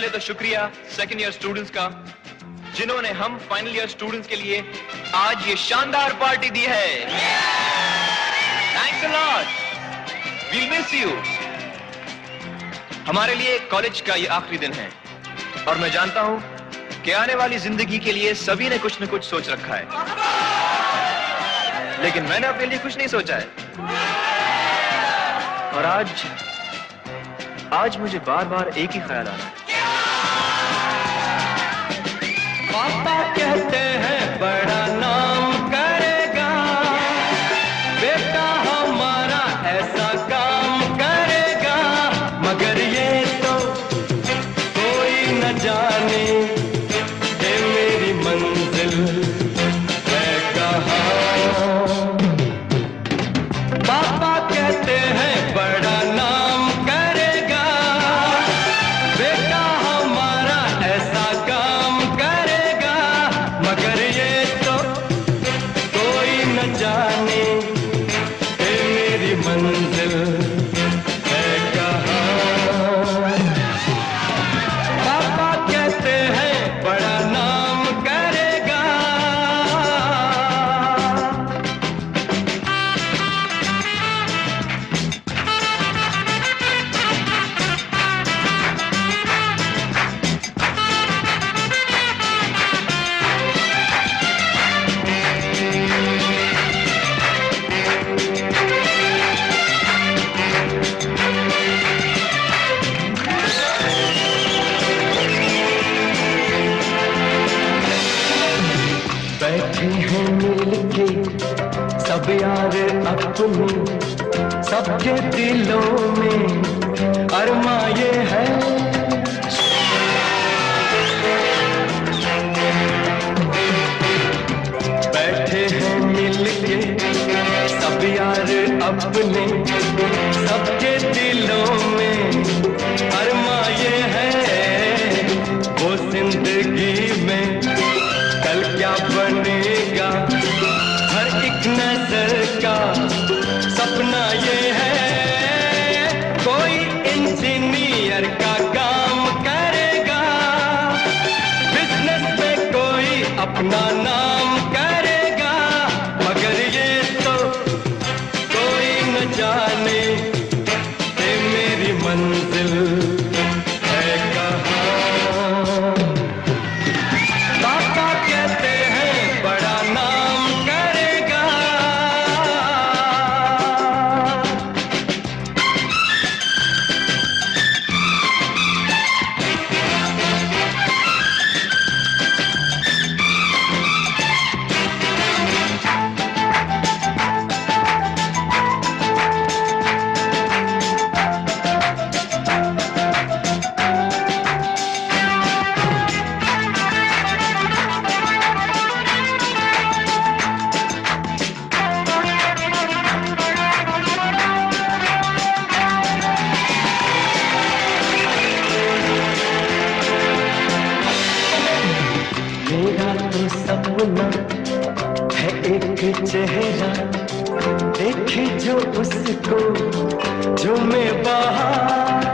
पहले तो शुक्रिया सेकंड ईयर स्टूडेंट्स का, जिन्होंने हम फाइनल ईयर स्टूडेंट्स के लिए आज ये शानदार पार्टी दी है। Thanks a lot, we miss you. हमारे लिए कॉलेज का ये आखिरी दिन है और मैं जानता हूं कि आने वाली जिंदगी के लिए सभी ने कुछ न कुछ सोच रखा है, लेकिन मैंने अपने लिए कुछ नहीं सोचा है। और आज मुझे बार बार एक ही ख्याल आ रहा है। पापा कहते हैं बड़ा नाम करेगा, बेटा हमारा ऐसा काम करेगा, मगर ये तो कोई न जाने कि मेरी मंजिल है कहाँ। पापा कहते हैं बड़ा नाम करेगा, बेटा हमारा ऐसा काम करेगा, मगर ये तो कोई न जाने कि मेरी मंजिल है कहाँ। पापा कहते हैं बड़ा नाम करेगा। बैठे हैं मिलके सब यार अपने, सबके दिलों में अरमा ये है। बैठे हैं मिलके सब यार अपने, सबके दिलों में अरमा ये है। वो जिंदगी में कल क्या बनेगा, हर एक नजर का सपना ये है। कोई इंजीनियर का काम करेगा, बिजनेस में कोई अपना नाम करेगा, मगर ये तो कोई न जाने कि मेरी मंजिल है कहाँ। पापा कहते हैं बड़ा नाम करेगा। मेरा तो सपना है एक चेहरा, देखे जो उसको झूमे बाहर।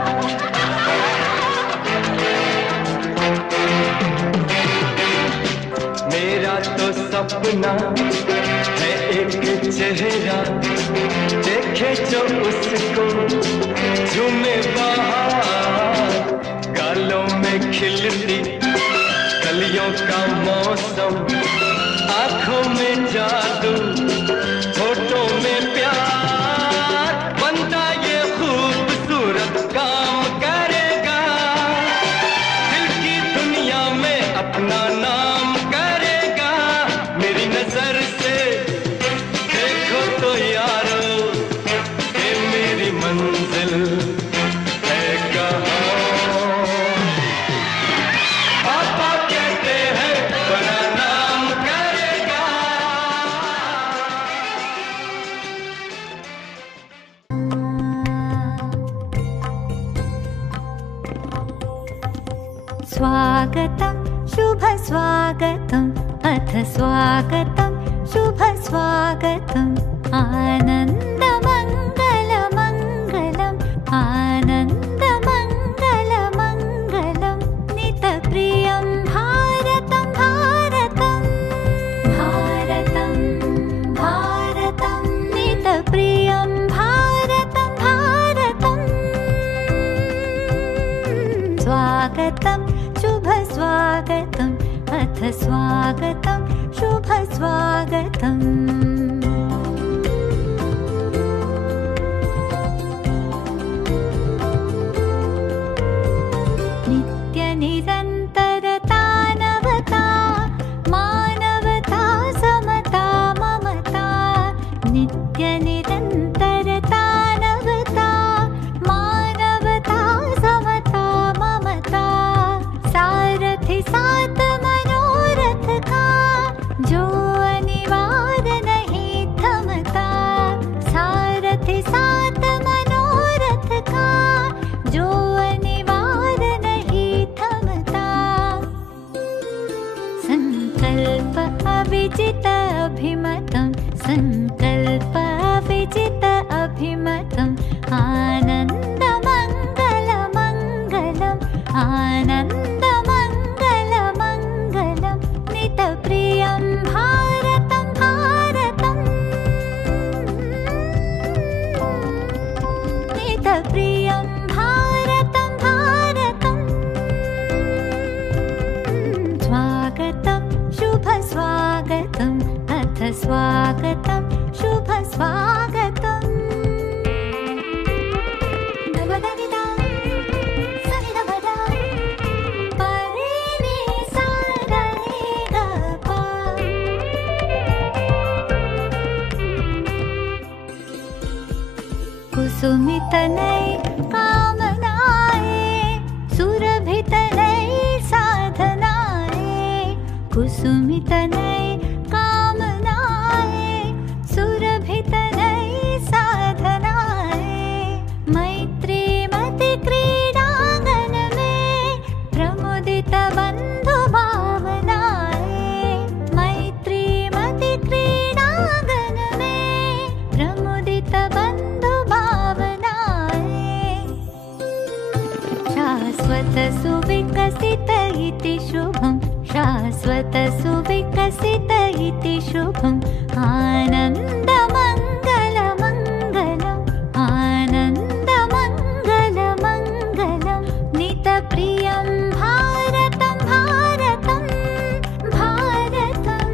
मेरा तो सपना है एक चेहरा, देखे जो उसको झूमे बाहर। गालों में खिलती कलियों का मौसम, आंखों में जादू, होठों में प्यार, बंदा ये खूबसूरत काम करेगा, दिल की दुनिया में अपना नाम करेगा। मेरी नजर से देखो तो यारो कि मेरी मंजिल है कहाँ। पापा कहते हैं बड़ा नाम करेगा। स्वागतं शुभ स्वागतम् अथ स्वागतं शुभ स्वागतम् आनन्दमङ्गलमङ्गलम् आनन्दमङ्गलमङ्गलम् स्वागतं शुभ स्वागतम् नित्यनिरन्तरता नवता मानवता समता ममता नित्यनिरन्तरता नवता मानवता समता ममता सारथि साथ मनोरथ का जो अनिवार्य नहीं थमता सारथि साथ मनोरथ का जो अनिवार्य नहीं थमता संकल्प अविजित अभिमतं संकल्प अविजित अभिमतम् आनन्दमङ्गलमङ्गलम् आनन्दमङ्गलमङ्गलं नितप्रियं भारतं भारतम् नितप्रियं भारतं भारतम् स्वागतं शुभ स्वागतम् अथ स्वागतं शुभ स्वागतम् नवदनिता सनिधपदा परेणि सारनि गपा कुसुमितनै कामनाय सुरभितनै साधनाय कुसुमितनै कामनाय सुरभितनै साधनाय मैत्रीमति क्रीडांगन में प्रमुदित बंधु भावनाय मैत्रीमति क्रीडांगन में प्रमुदित बंधु भावनाय शाश्वत सुविकसित इति शुभं शाश्वत सुविकसित इति शुभम् आनन्दमङ्गलमङ्गलम् आनन्दमङ्गलमङ्गलं नितप्रियं भारतं भारतं भारतं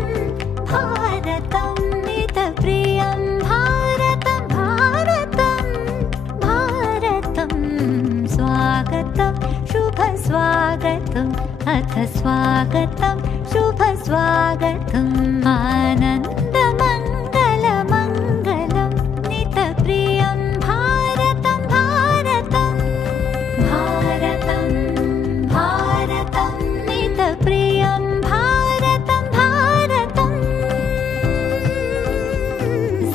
भारतं नितप्रियं भारतं भारतं भारतं स्वागतं शुभ स्वागतम् अथ स्वागतं शुभ स्वागतम् आनन्दमङ्गलमङ्गलं नितप्रियं भारतं भारतं भारतं भारतं नितप्रियं भारतं भारतं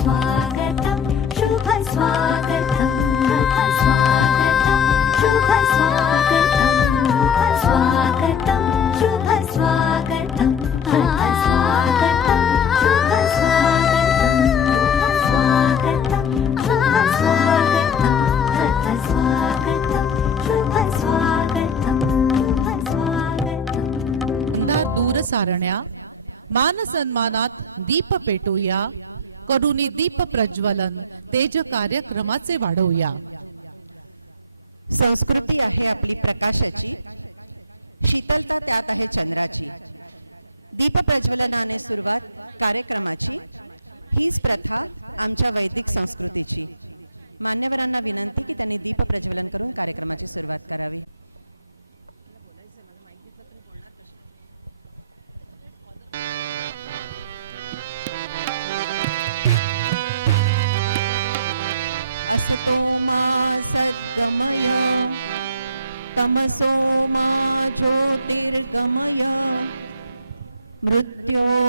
स्वागतं शुभ स्वागतम् अथ स्वागतं शुभ स्वागतं स्वागतं शुभ स्वागतं अथ स्वागतं शुभ स्वागतं स्वागतं शुभ स्वागतं अथ स्वागतं शुभ स्वागतं स्वागतं यंदा दूर सारण्या मान सन्मानात दीप पेटूया करुणी दीप प्रज्वलन तेज कार्यक्रमाचे वाढवूया. संस्कृती आहे आपली प्रकाशाची शीतलता त्यात आहे चंद्राची दीप प्रज्वलनाने सुरुवात कार्यक्रमाची हीच प्रथा आमच्या वैदिक संस्कृतीची. मान्यवरांना विनंती की त्यांनी दीप प्रज्वलन करून कार्यक्रमाची सुरुवात करावी.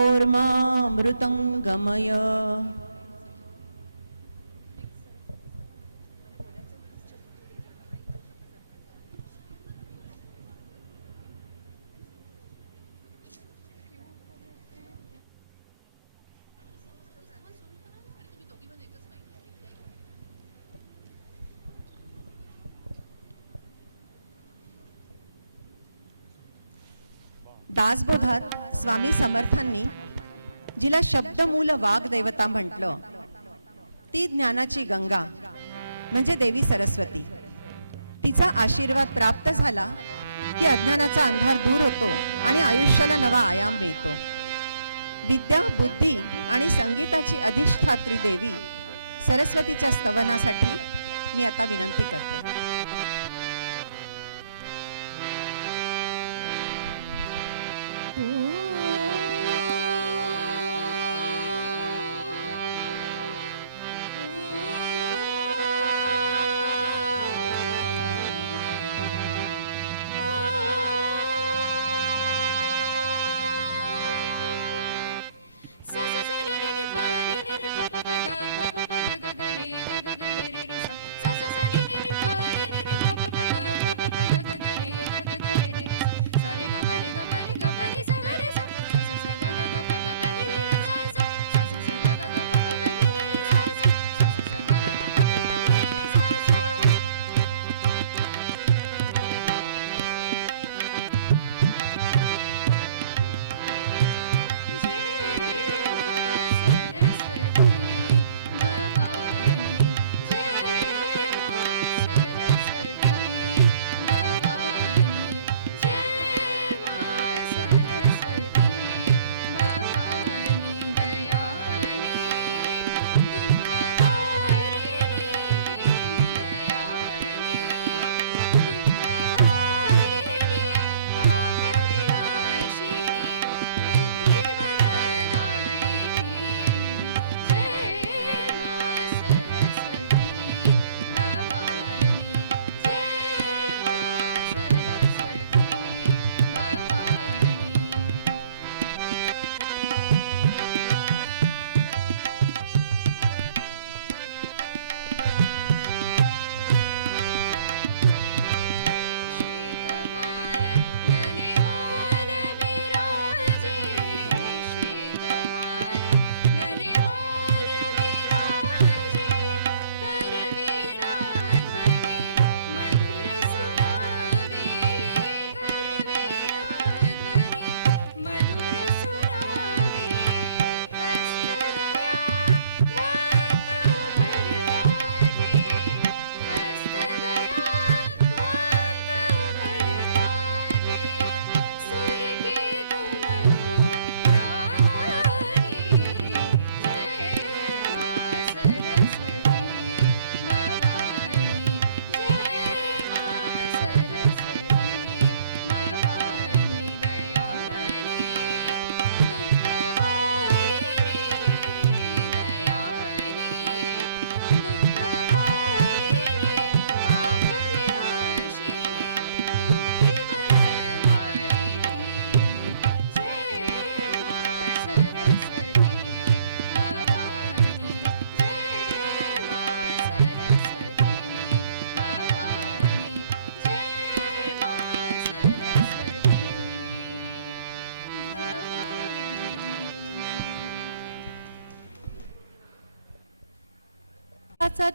मृत्योर्मामृतं गमय. त्याचबरोबर स्वामी समर्थांनी जिला शब्दमूल वाग्देवता म्हटलं ती ज्ञानाची गंगा म्हणजे देवी सरस्वती. तिचा आशीर्वाद प्राप्त झाला की अज्ञानाचा अंधार दूर होतो आणि आयुष्याला नवा आयाम मिळतो.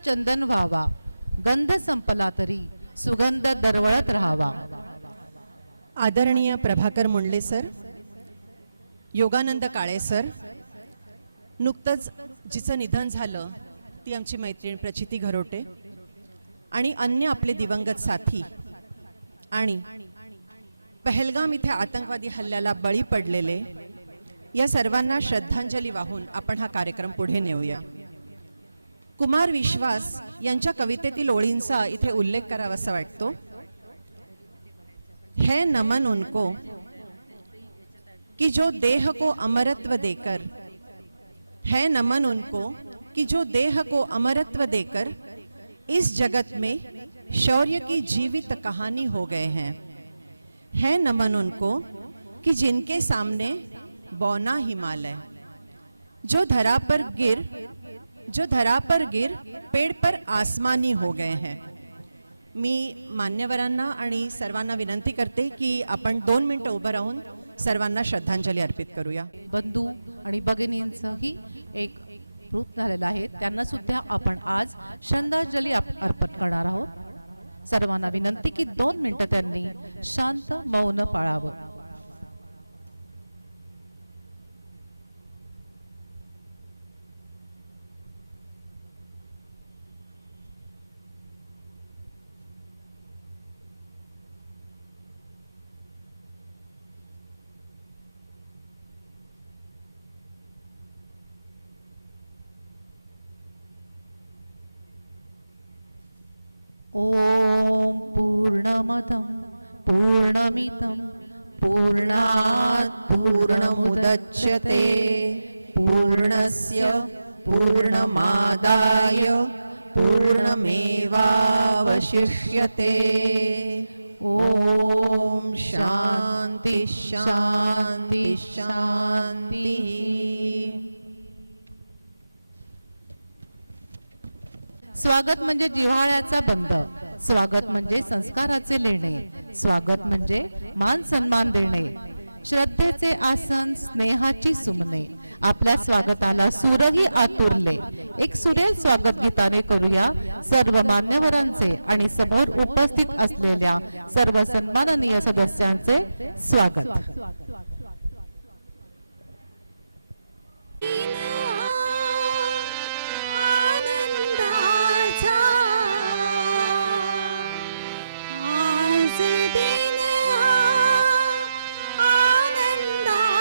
चंदन व्हावा, गंध संपला तरी सुगंध दरवळत राहावा. आदरणीय प्रभाकर मुंडले सर, योगानंद काळे सर, नुकतंच जिचं निधन झालं ती आमची मैत्रीण प्रचिती घरोटे आणि अन्य आपले दिवंगत साथी आणि पहलगाम इथे आतंकवादी हल्ल्याला बळी पडलेले या सर्वांना श्रद्धांजली वाहून आपण हा कार्यक्रम पुढे नेऊया. कुमार विश्वास यांच्या कवितेतील ओळींचा इथे उल्लेख करावासा वाटतो. है नमन उनको कि जो देह को अमरत्व देकर, है नमन उनको कि जो देह को अमरत्व देकर इस जगत में शौर्य की जीवित कहानी हो गए हैं. है नमन उनको कि जिनके सामने बौना हिमालय, जो धरा पर गिर पेड़ पर आसमानी हो गए हैं. मी मान्यवरांना आणि सर्वांना विनंती करते की आपण 2 मिनिटं उभं राहून सर्वांना श्रद्धांजली अर्पित करूया. बंधू आणि भगिनींचंही एक ग्रुप झालेला आहे, त्यांना सुद्धा आपण आज श्रद्धांजली अर्पित करणार आहोत. सर्वांना विनंती की 2 मिनिटं त्यांनी शांत मौन पाळावं. पूर्णमदं पूर्णमिदं पूर्णात् मुदच्यते पूर्णस्य पूर्णमादाय पूर्णमेवावशिष्यते ॐ शान्ति शान्ति शान्तिः. स्वागत म्हणजे जिव्हाळ्याचा बंध, स्वागत म्हणजे संस्काराचे लेणे, स्वागत म्हणजे मान सन्मान देणे, श्रद्धेचे आसन, स्नेहाची सुमने. आपल्या स्वागताला सूरही आतुरले. एक सुरेख स्वागत गीताने करूया सर्व मान्यवरांचे आणि समोर उपस्थित असलेल्या सर्व सन्माननीय सदस्यांचे स्वागत. आनंदाचा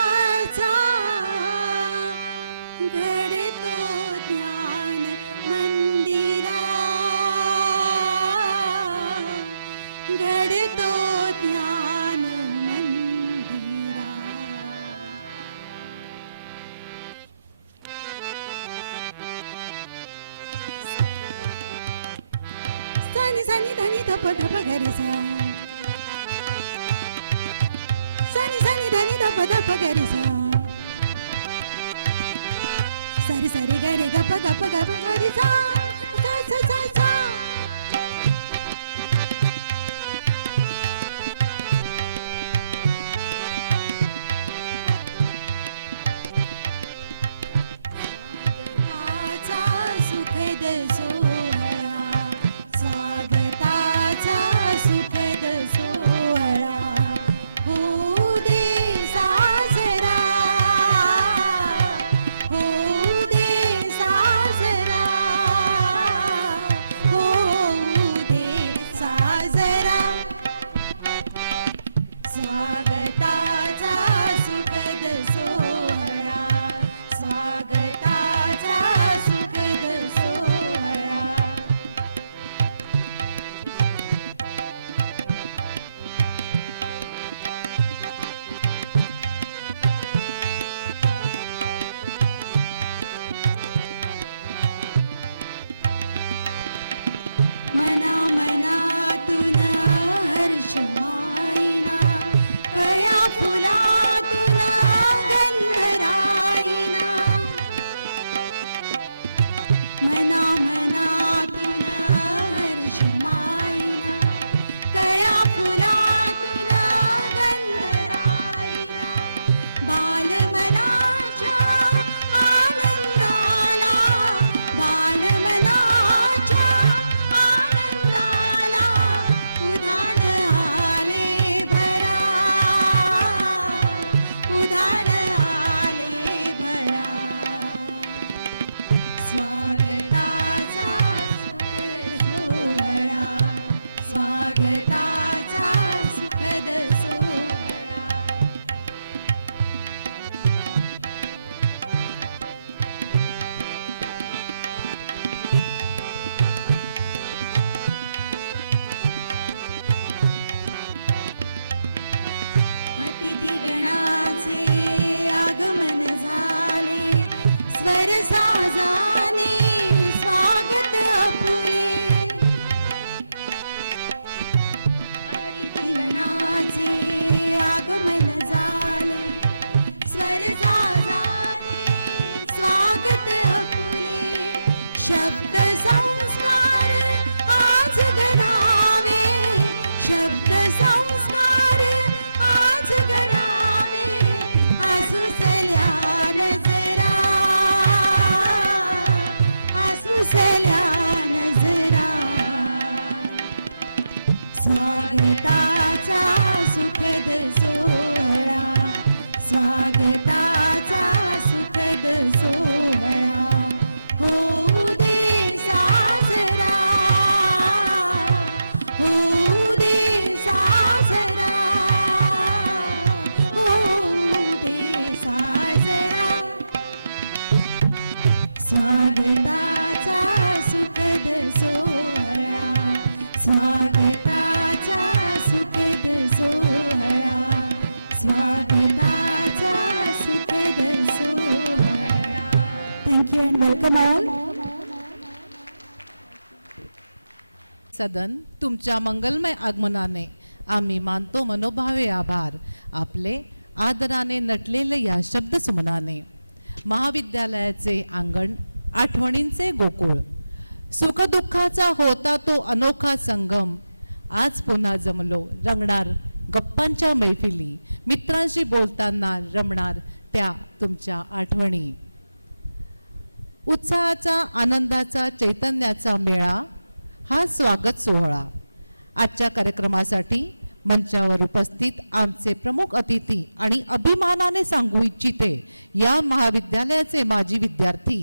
महाविद्यालयाचे माजी विद्यार्थी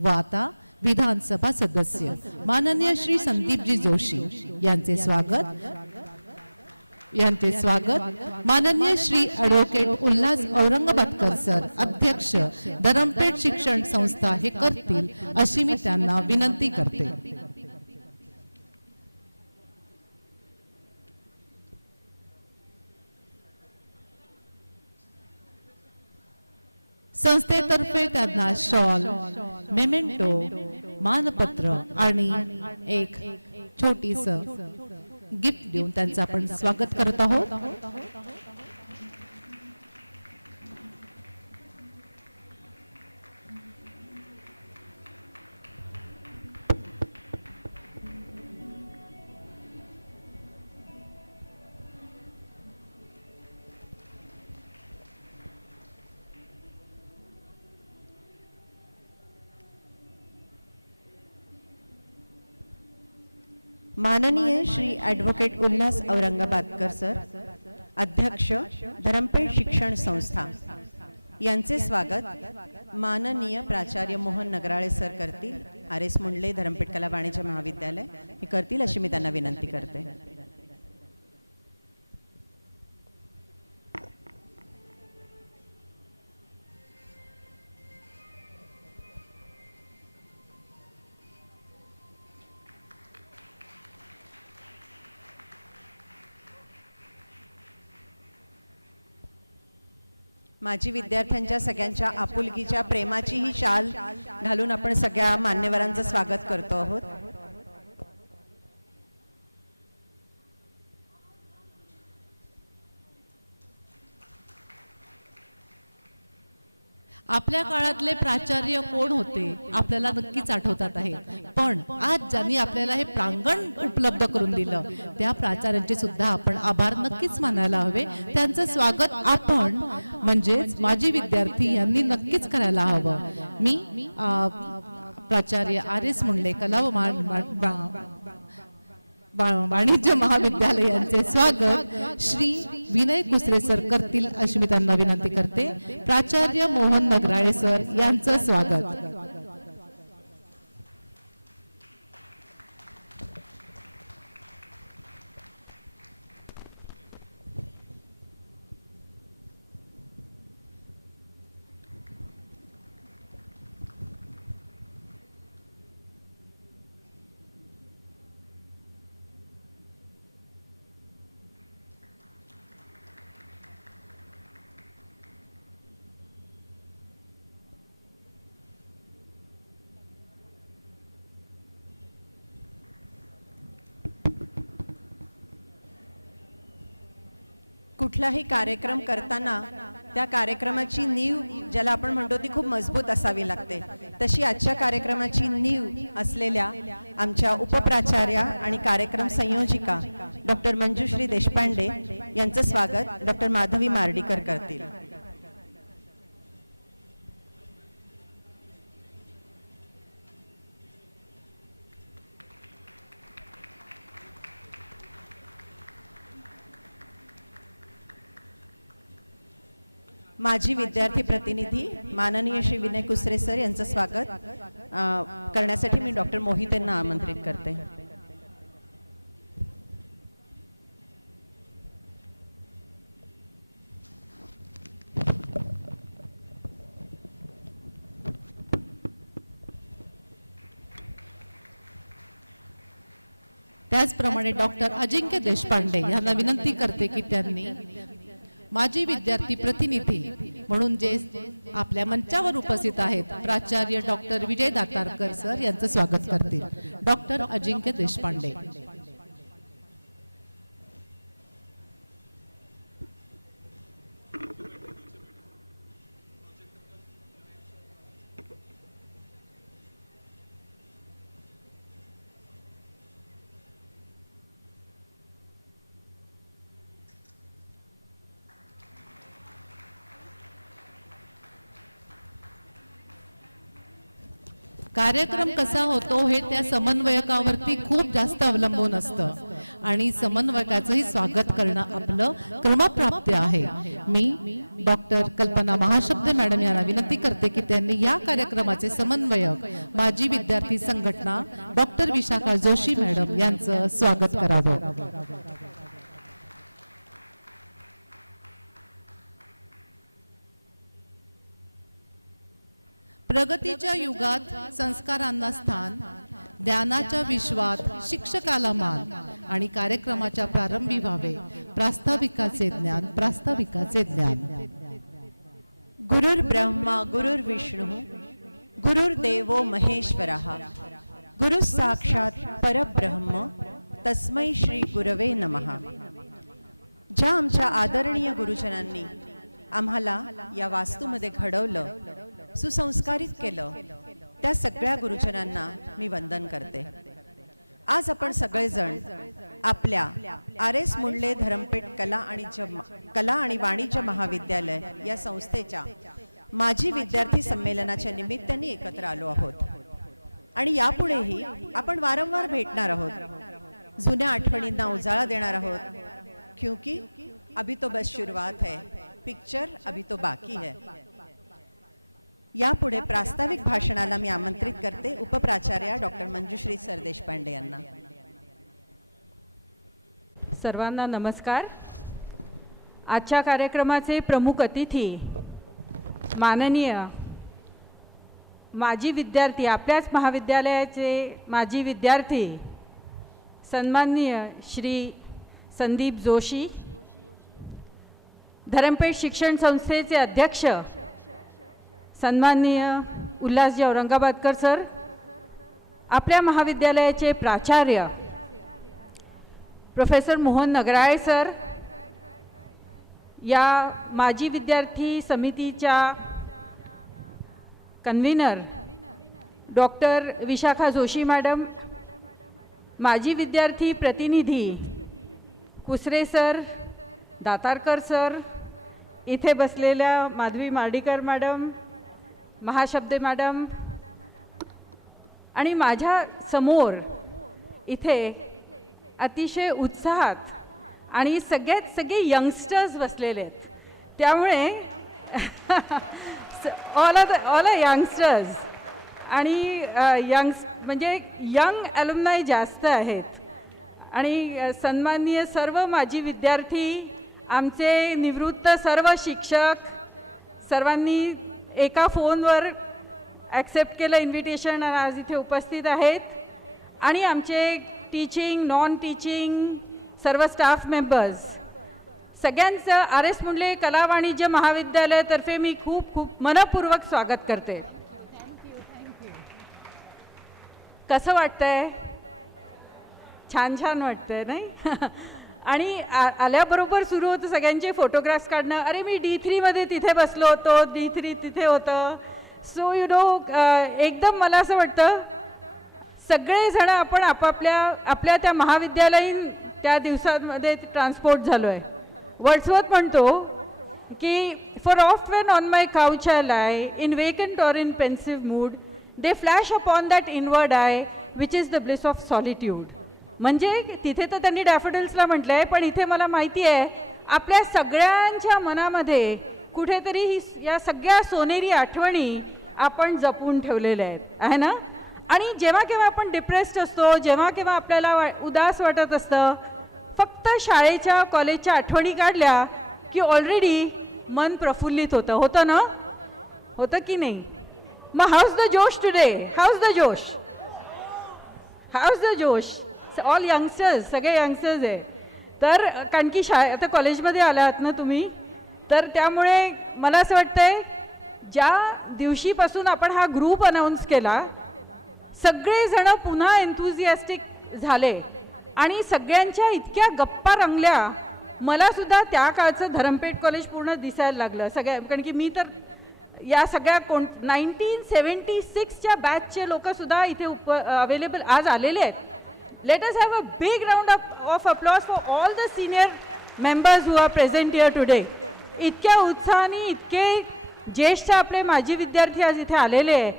व आता विधानसभा सदस्य माननीय श्री संकेतजी जोशी यांचे स्वागत माननीय श्री सुरेश औरंगाबाद अध्यक्ष धरमपेठ शिक्षण संस्था विकत अशी त्यांना विनंती करते. माननीय श्री ॲडव्होकेट उल्हास औरंगाबादकर सर अध्यक्ष धरमपेठ शिक्षण संस्था यांचे स्वागत माननीय प्राचार्य मोहन नगराळे सर करतील. आर.एस. मुंडले धरमपेठ कला वाणिज्य महाविद्यालय हे करतील अशी मी त्यांना विनंती करते. माजी विद्यार्थ्यांच्या सगळ्यांच्या आपुलकीच्या प्रेमाची शाल घालून आपण सगळ्या मान्यवरांचं स्वागत करतो आहोत. आपल्या काळातले प्राचार्य मुले होते आपल्याला नक्कीच आठवतात पण आज त्यांनी आपल्याला हे प्रांगण उपलब्ध केलं. त्या प्राचार्यांचे सुद्धा आपण आभार मानायला हवे. त्यांचं स्वागत आपण म्हणजे माझे विद्यार्थी नेहमी नक्कीच करायला हवं. मी प्राचार्य वाणिज्य महाविद्यालयाचे स्वागत श्री विनय दुसरे सर करतील अशी त्यांना विनंती करते. प्राचार्य मोहन नगराळे सर यांचं स्वागत. कुठलाही कार्यक्रम करताना त्या कार्यक्रमाची नीव ज्याला आपण म्हणतो ती खूप मजबूत असावी लागते. तशी आजच्या कार्यक्रमाची नीव असलेल्या आमच्या उपप्राचार्य आणि कार्यक्रम संयोजिका डॉक्टर मंजुश्री देशपांडे यांचे स्वागत डॉक्टर माधुरी मार्डीकर करते. माजी विद्यार्थी प्रतिनिधी माननीय श्री विनय दुसरे सर यांचं स्वागत करण्यासाठी मी डॉक्टर मोहित यांना आमंत्रित करते. त्याचप्रमाणे डॉक्टर अजिंक्य देशपांडे यांना विनंती करते की माजी विद्यार्थी प्रतिनिधी म्हणून जे आपल्या मंचावर उपस्थित आहेत प्राचार्य डॉक्टर विवेक यांचे स्वागत डॉक्टर अजिंक्य देशपांडे. कार्यक्रम कसा होतो हे त्या समन्वयकावरती खूप जास्त अवलंबून असतं आणि समन्वयकाचे स्वागत करणं थोडं प्राप्त आहे. मी डॉक्टर कल्पना महाशक्त मॅडम यांना विनंती करते की युगायुगात संस्कारांना स्थान, ज्ञानाचा विश्वास शिक्षकाला मान आणि कार्यक्रमाच्या प्रारंभी वास्तविकतेचे ज्ञान, वास्तविकतेचे ज्ञान. गुरुर्ब्रह्मा गुरुर्विष्णू गुरुर्देवो महेश्वरः गुरुः साक्षात् परब्रह्म तस्मै श्री गुरवे नमः. ज्या आमच्या आदरणीय गुरुजनांनी आम्हाला या वास्तूमध्ये घडवलं, सुसंस्कारित केलं, त्या सगळ्या गुरुजनांना मी वंदन करते. आज आपण सगळेजण आपल्या RS मुंडले धरमपेठ कला आणि वाणिज्य महाविद्यालय या संस्थेच्या माजी विद्यार्थी संमेलनाच्या निमित्ताने एकत्र आलो आहोत. आणि यापुढेही आपण वारंवार भेटणार आहोत, जुन्या आठवणींना उजाळा देणार आहोत. क्योंकि अभी तो बस शुरुआत है, पिक्चर अभी तो बाकी है. यापुढे प्रास्ताविक भाषणाला मी आमंत्रित करते उपप्राचार्य डॉक्टर मंजुश्री सर देशपांडे यांना. सर्वांना नमस्कार. आजच्या कार्यक्रमाचे प्रमुख अतिथी माननीय माजी विद्यार्थी, आपल्याच महाविद्यालयाचे माजी विद्यार्थी सन्माननीय श्री संदीप जोशी, धरमपेठ शिक्षण संस्थेचे अध्यक्ष सन्माननीय उल्हासजी औरंगाबादकर सर, आपल्या महाविद्यालयाचे प्राचार्य प्रोफेसर मोहन नगराळे सर, या माजी विद्यार्थी समितीच्या convener doctor Vishakha Joshi madam, माजी विद्यार्थी प्रतिनिधी कुसरे सर, दातारकर सर, इथे बसलेल्या माधवी मार्डीकर मॅडम, महाशब्दे मॅडम, आणि माझ्या समोर इथे अतिशय उत्साहात आणि सगळे यंगस्टर्स बसलेले आहेत. त्यामुळे ऑल अ यंगस्टर्स आणि म्हणजे यंग ॲल्युमनाय जास्त आहेत. आणि सन्माननीय सर्व माजी विद्यार्थी, आमचे निवृत्त सर्व शिक्षक, सर्वांनी एका फोनवर ॲक्सेप्ट केलं इन्व्हिटेशन आणि आज इथे उपस्थित आहेत. आणि आमचे टीचिंग, नॉन टीचिंग सर्व स्टाफ मेंबर्स, सगळ्यांचं RS मुंडले कला वाणिज्य महाविद्यालयातर्फे मी खूप खूप मनपूर्वक स्वागत करते. कसं वाटतंय? छान छान वाटतंय नाही? आणि आल्याबरोबर सुरू होतं सगळ्यांचे फोटोग्राफ्स काढणं. अरे मी D3मध्ये तिथे बसलो होतो, D3 तिथे होतं. सो यू नो, एकदम मला असं वाटतं सगळेजण आपण आपल्या त्या महाविद्यालयीन त्या दिवसांमध्ये ट्रान्सपोर्ट झालो आहे. वर्ड्सवर्थ म्हणतो की for oft when on my couch I lie in vacant or in pensive mood they flash upon that inward eye which is the bliss of solitude. म्हणजे तिथे तर त्यांनी डॅफोडिल्सला म्हटलं आहे, पण इथे मला माहिती आहे आपल्या सगळ्यांच्या मनामध्ये कुठेतरी या सगळ्या सोनेरी आठवणी आपण जपून ठेवलेल्या आहेत, आहे ना? आणि जेव्हा केव्हा आपण डिप्रेस्ड असतो, जेव्हा केव्हा आपल्याला उदास वाटत असतं, फक्त शाळेच्या कॉलेजच्या आठवणी काढल्या की ऑलरेडी मन प्रफुल्लित होतं ना? होतं की नाही? मग हाऊज द जोश टुडे? हाऊज द जोश? हाऊज द जोश? ऑल यंगस्टर्स, सगळे यंगस्टर्स आहे. तर कारण की आता कॉलेजमध्ये आलात ना तुम्ही, तर त्यामुळे मला असं वाटतंय ज्या दिवशीपासून आपण हा ग्रुप अनाऊन्स केला, सगळेजण पुन्हा एन्थुझियास्टिक झाले आणि सगळ्यांच्या इतक्या गप्पा रंगल्या. मला सुद्धा त्या काळचं धरमपेठ कॉलेज पूर्ण दिसायला लागलं सगळ्या, कारण की मी तर या सगळ्या 1976च्या बॅचचे लोकंसुद्धा इथे अवेलेबल आज आलेले आहेत. Let us have a big round of applause for all the senior members who are present here today. इतक्या उत्साहाने इतके ज्येष्ठ आपले माजी विद्यार्थी आज इथे आलेले आहे.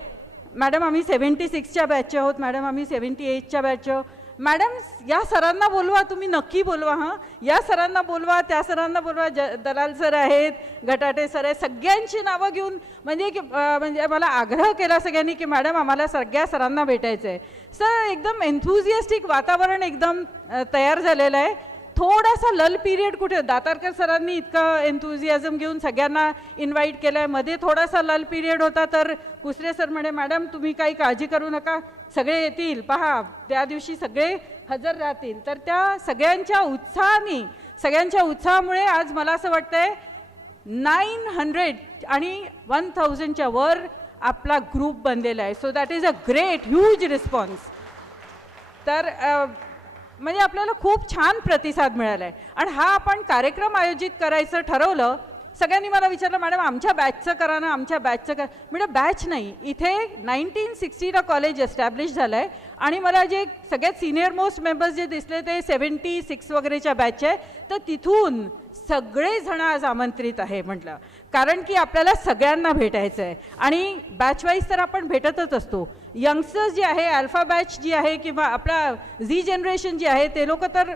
मॅडम आम्ही 76च्या बॅचचे आहोत, मॅडम आम्ही 78च्या बॅचचे आहोत. मॅडम या सरांना बोलवा, तुम्ही नक्की बोलवा. हां, या सरांना बोलवा, त्या सरांना बोलवा. दलाल सर आहेत, गटाटे सर आहेत, सगळ्यांची नावं घेऊन म्हणजे मला आग्रह केला सगळ्यांनी की मॅडम आम्हाला सगळ्या सरांना भेटायचं आहे. सर एकदम एन्थुझियास्टिक वातावरण एकदम तयार झालेलं आहे. थोडासा लल पिरियड कुठे, दातारकर सरांनी इतकं एन्थुझियाझम घेऊन सगळ्यांना इन्व्हाइट केलं आहे, मध्ये थोडासा लल पिरियड होता तर कुसरे सर म्हणे मॅडम तुम्ही काही काळजी करू नका, सगळे येतील, पहा त्या दिवशी सगळे हजर राहतील. तर त्या सगळ्यांच्या उत्साहाने, सगळ्यांच्या उत्साहामुळे आज मला असं वाटतंय 900 आणि 1000च्या वर आपला ग्रुप बनलेला आहे. So that is a great huge response. तर म्हणजे आपल्याला खूप छान प्रतिसाद मिळाला आहे. आणि हा आपण कार्यक्रम आयोजित करायचं ठरवलं, सगळ्यांनी मला विचारलं मॅडम आमच्या बॅचचं करा ना, आमच्या बॅचचं करा. म्हणजे बॅच नाही, इथे 1960ला कॉलेज एस्टॅब्लिश झालं आहे आणि मला जे सगळ्यात सिनियर मोस्ट मेंबर्स जे दिसले ते 76 वगैरेच्या बॅच आहे. तर तिथून सगळेजण आज आमंत्रित आहे म्हटलं, कारण की आपल्याला सगळ्यांना भेटायचं आहे. आणि बॅच वाईज तर आपण भेटतच असतो. यंगस्टर्स जे आहे, अल्फा बॅच जी आहे किंवा आपला झी जनरेशन जी आहे, ते लोक तर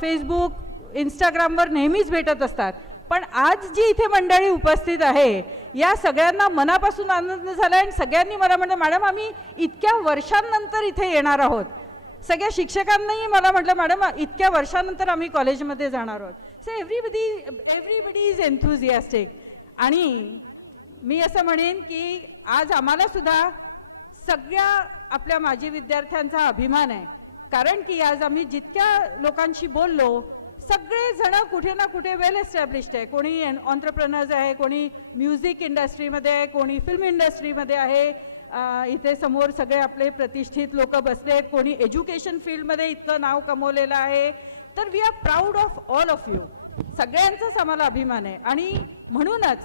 फेसबुक इंस्टाग्रामवर नेहमीच भेटत असतात. पण आज जी इथे मंडळी उपस्थित आहे या सगळ्यांना मनापासून आनंद झाला आणि सगळ्यांनी मला म्हटलं मॅडम आम्ही इतक्या वर्षांनंतर इथे येणार आहोत. सगळ्या शिक्षकांनाही मला म्हटलं मॅडम इतक्या वर्षांनंतर आम्ही कॉलेजमध्ये जाणार आहोत. So everybody is enthusiastic. आणि मी असं म्हणेन की आज आम्हाला सुद्धा सगळ्या आपल्या माजी विद्यार्थ्यांचा अभिमान आहे, कारण की आज आम्ही जितक्या लोकांशी बोललो सगळेजण कुठे ना कुठे वेल एस्टॅब्लिश्ड आहे. कोणी ऑन्ट्रप्रनर्स आहे, कोणी म्युझिक इंडस्ट्रीमध्ये आहे, कोणी फिल्म इंडस्ट्रीमध्ये आहे. इथे समोर सगळे आपले प्रतिष्ठित लोक बसले आहेत, कोणी एज्युकेशन फील्डमध्ये इतकं नाव कमवलेलं आहे. तर we are proud of all of you. सगळ्यांचाच आम्हाला अभिमान आहे. आणि म्हणूनच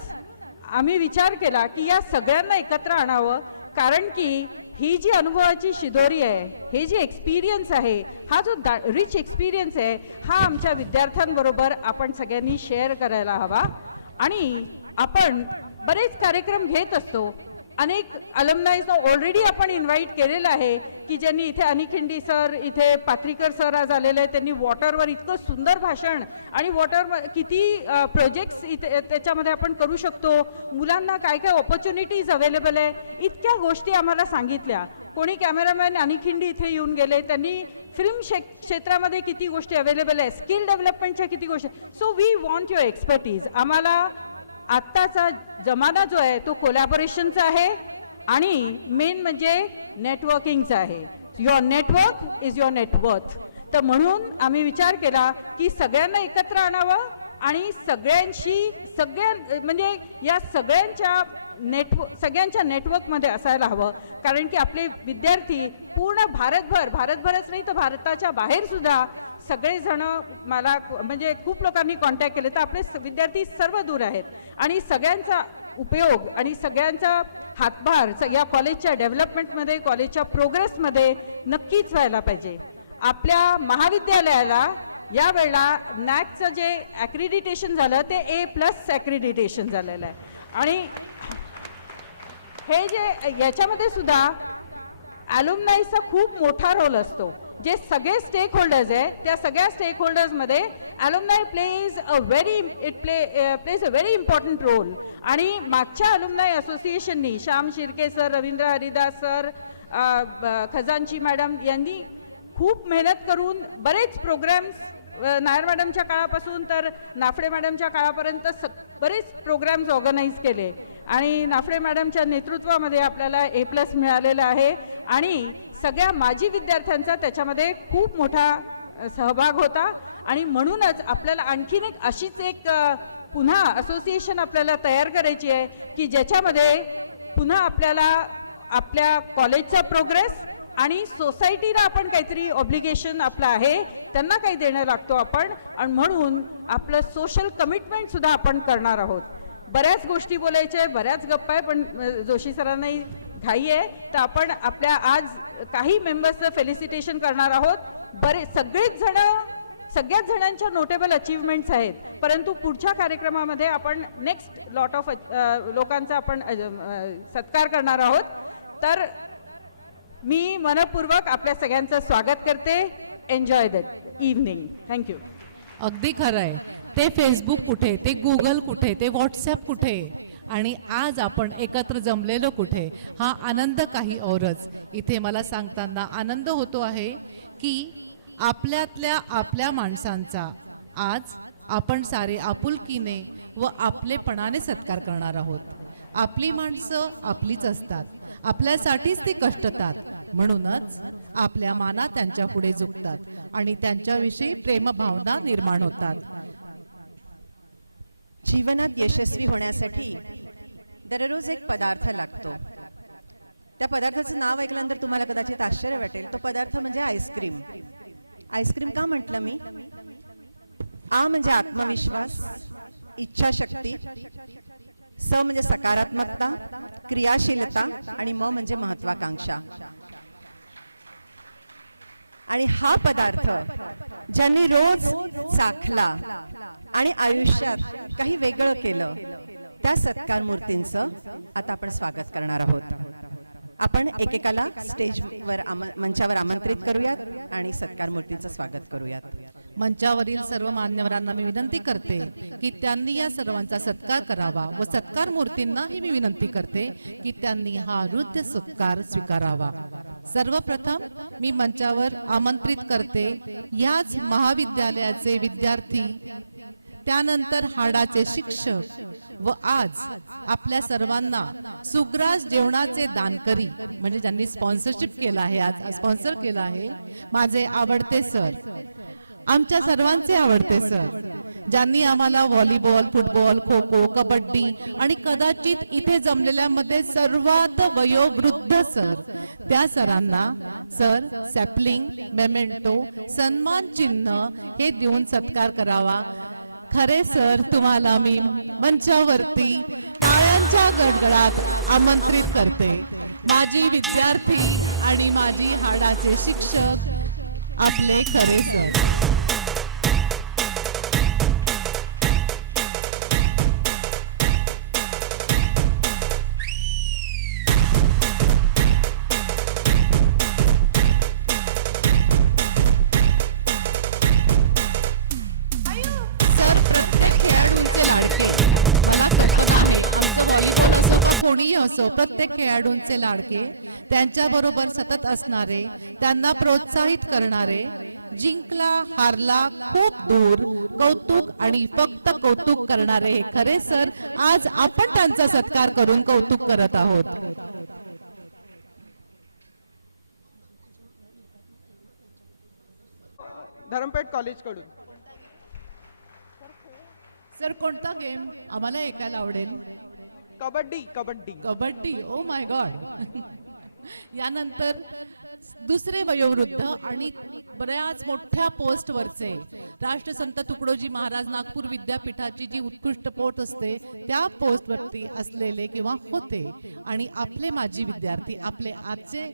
आम्ही विचार केला की या सगळ्यांना एकत्र आणावं, कारण की ही जी अनुभवाची शिदोरी आहे, हे जे एक्सपिरियन्स आहे, हा जो रिच एक्सपिरियन्स आहे, हा आमच्या विद्यार्थ्यांबरोबर आपण सगळ्यांनी शेअर करायला हवा. आणि आपण बरेच कार्यक्रम घेत असतो. अनेक अलमनाईजना ऑलरेडी आपण इन्व्हाइट केलेलं आहे की ज्यांनी इथे अनिखिंडी सर, इथे पात्रीकर सर आज आलेले आहेत. त्यांनी वॉटरवर इतकं सुंदर भाषण आणि वॉटर किती प्रोजेक्ट्स इथे त्याच्यामध्ये आपण करू शकतो, मुलांना काय काय ऑपॉर्च्युनिटीज अवेलेबल आहे, इतक्या गोष्टी आम्हाला सांगितल्या. कोणी कॅमेरामॅन अनिखिंडी इथे येऊन गेले, त्यांनी फिल्म क्षेत्रामध्ये किती गोष्टी अवेलेबल आहे, स्किल डेव्हलपमेंटच्या किती गोष्टी. So we want your expertise. आम्हाला आत्ताचा जमाना जो आहे तो कोलॅबोरेशनचा आहे आणि मेन म्हणजे नेटवर्किंगचा आहे. Your network is your net worth. तर म्हणून आम्ही विचार केला की सगळ्यांना एकत्र आणावं आणि म्हणजे या सगळ्यांच्या नेटवर्कमध्ये असायला हवं, कारण की आपले विद्यार्थी पूर्ण भारतभरच नाही तर भारताच्या बाहेर सुद्धा सगळेजण मला म्हणजे खूप लोकांनी कॉन्टॅक्ट केले. तर आपले विद्यार्थी सर्व दूर आहेत आणि सगळ्यांचा उपयोग आणि सगळ्यांचा हातभार या कॉलेजच्या डेव्हलपमेंटमध्ये, कॉलेजच्या प्रोग्रेसमध्ये नक्कीच व्हायला पाहिजे. आपल्या महाविद्यालयाला यावेळेला नॅकचं जे ॲक्रिडिटेशन झालं ते A+ ॲक्रिडिटेशन झालेलं आहे. आणि हे जे याच्यामध्ये सुद्धा ॲल्युमनाईचा खूप मोठा रोल असतो. जे सगळे स्टेक होल्डर्स आहे त्या सगळ्या स्टेक होल्डर्समध्ये alumni plays a very important role. आणि मागच्या ॲल्युमनाई असोसिएशननी Shyam Shirke sir, Ravindra Haridas sir, Khajanchi madam यांनी खूप मेहनत करून बरेच प्रोग्रॅम्स नायर मॅडमच्या काळापासून तर नाफडे मॅडमच्या काळापर्यंत बरेच प्रोग्रॅम्स ऑर्गनाईज केले. आणि नाफडे मॅडमच्या नेतृत्वामध्ये आपल्याला A+ मिळालेलं आहे. आणि सगळ्या माजी विद्यार्थ्यांचा त्याच्यामध्ये खूप मोठा सहभाग होता. आणि म्हणूनच आपल्याला आणखीन अशीच एक पुन्हा असोसिएशन आपल्याला तयार करायची आहे की ज्याच्यामध्ये पुन्हा आपल्याला आपल्या कॉलेजचा प्रोग्रेस आणि सोसायटीला आपण काहीतरी ऑब्लिगेशन आपलं आहे, त्यांना काही देणं लागतो आपण. आणि म्हणून आपलं सोशल कमिटमेंट सुद्धा आपण करणार आहोत. बऱ्याच गोष्टी बोलायच्या, बऱ्याच गप्पा आहे, पण जोशी सरांनाही घाई आहे. तर आपण आपल्या आज काही मेंबर्सचं फेलिसिटेशन करणार आहोत. सगळ्याच जणांच्या नोटेबल अचीवमेंट्स आहेत, परंतु पुढच्या कार्यक्रमामध्ये आपण नेक्स्ट लॉट ऑफ लोकांचा आपण सत्कार करणार आहोत. तर मी मनपूर्वक आपल्या सगळ्यांचं स्वागत करते. Enjoy the evening. थँक्यू. अगदी खरं आहे. ते फेसबुक कुठे, ते गुगल कुठे, ते व्हॉट्सॲप कुठे आणि आज आपण एकत्र जमलेलो कुठे, हा आनंद काही औरच. इथे मला सांगताना आनंद होतो आहे की आपल्यातल्या आपल्या माणसांचा आज आपण सारे आपुलकीने व आपलेपणाने सत्कार करणार आहोत. आपली माणसं आपलीच असतात, आपल्यासाठीच ते कष्टतात, म्हणूनच आपल्या माना त्यांच्या पुढे झुकतात आणि त्यांच्याविषयी प्रेमभावना निर्माण होतात. जीवनात यशस्वी होण्यासाठी दररोज एक पदार्थ लागतो. त्या पदार्थाचं नाव ऐकल्यानंतर तुम्हाला कदाचित आश्चर्य वाटेल. तो पदार्थ म्हणजे आईस्क्रीम. आईस्क्रीम का म्हटलं मी? आ म्हणजे आत्मविश्वास, इच्छाशक्ती, स म्हणजे सकारात्मकता, क्रियाशीलता आणि म म्हणजे महत्वाकांक्षा. आणि हा पदार्थ ज्यांनी रोज चाखला आणि आयुष्यात काही वेगळं केलं त्या सत्कार मूर्तींचं आता आपण स्वागत करणार आहोत. आपण एकेकाला स्टेजवर मंचावर आमंत्रित करूयात आणि सत्कार मूर्तीचं स्वागत करूयात. मंचावरील सर्व मान्यवरांना मी विनंती करते की त्यांनी या सर्वांचा सत्कार करावा व सत्कार मूर्तींनाही मी विनंती करते की त्यांनी हा हृदय सत्कार स्वीकारावा. सर्वप्रथम मी मंचावर आमंत्रित करते याच महाविद्यालयाचे विद्यार्थी, त्यानंतर हाडाचे शिक्षक व आज आपल्या सर्वांना सुग्रास जेवणाचे दानकरी म्हणजे ज्यांनी स्पॉन्सरशिप केलं आहे, आज स्पॉन्सर केलं आहे, माझे आवडते सर, आमच्या सर्वांचे आवडते सर, ज्यांनी आम्हाला व्हॉलीबॉल, फुटबॉल, खो खो, कबड्डी आणि कदाचित इथे जमलेल्यामध्ये सर्वात वयोवृद्ध सर, त्या सरांना सर सॅपलिंग, मेमेंटो, सन्मान चिन्ह हे देऊन सत्कार करावा. खरे सर, तुम्हाला मी मंचावरती टाळ्यांच्या गडगडात आमंत्रित करते. माझी विद्यार्थी आणि माझी हाडाचे शिक्षक, आपले खरे सर. कोणीही असो, प्रत्येक खेळाडूंचे लाडके, त्यांच्याबरोबर सतत असणारे, त्यांना प्रोत्साहित करणारे, जिंकला हारला खूप दूर कौतुक आणि फक्त कौतुक करणारे हे खरे सर, आज आपण त्यांचा सत्कार करून कौतुक करत आहोत. धरमपेठ कॉलेज कडून सर, कोणता गेम आम्हाला ऐकायला आवडेल? Kabaddi. Kabaddi kabaddi. Oh my God. यानंतर दुसरे वयोवृद्ध आणि बऱ्याच मोठ्या पोस्टवरचे राष्ट्रसंत तुकडोजी महाराज नागपूर विद्यापीठाची जी उत्कृष्ट पोस्ट असते त्या पोस्टवरती असलेले किंवा होते आणि आपले माजी विद्यार्थी, आपले आजचे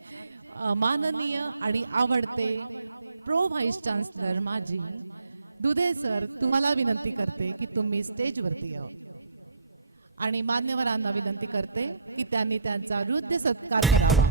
माननीय आणि आवडते प्रो व्हाईस चान्सलर माजी दुधे सर, तुम्हाला विनंती करते की तुम्ही स्टेजवरती या आणि मान्यवरांना विनंती करते की त्यांनी त्यांचा हृदय सत्कार करावा.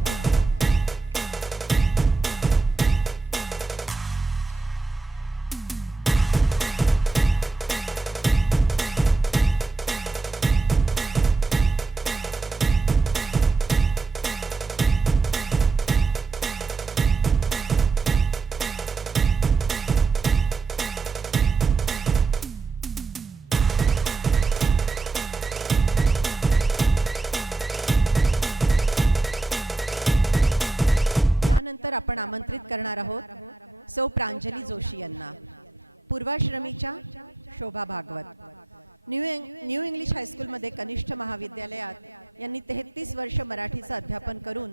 करणार आहोत सौ प्रांजली जोशी यांना. पूर्वाश्रमीच्या शोभा भागवत, न्यू इंग्लिश हायस्कूलमध्ये कनिष्ठ महाविद्यालयात यांनी 33 वर्ष मराठीचं अध्यापन करून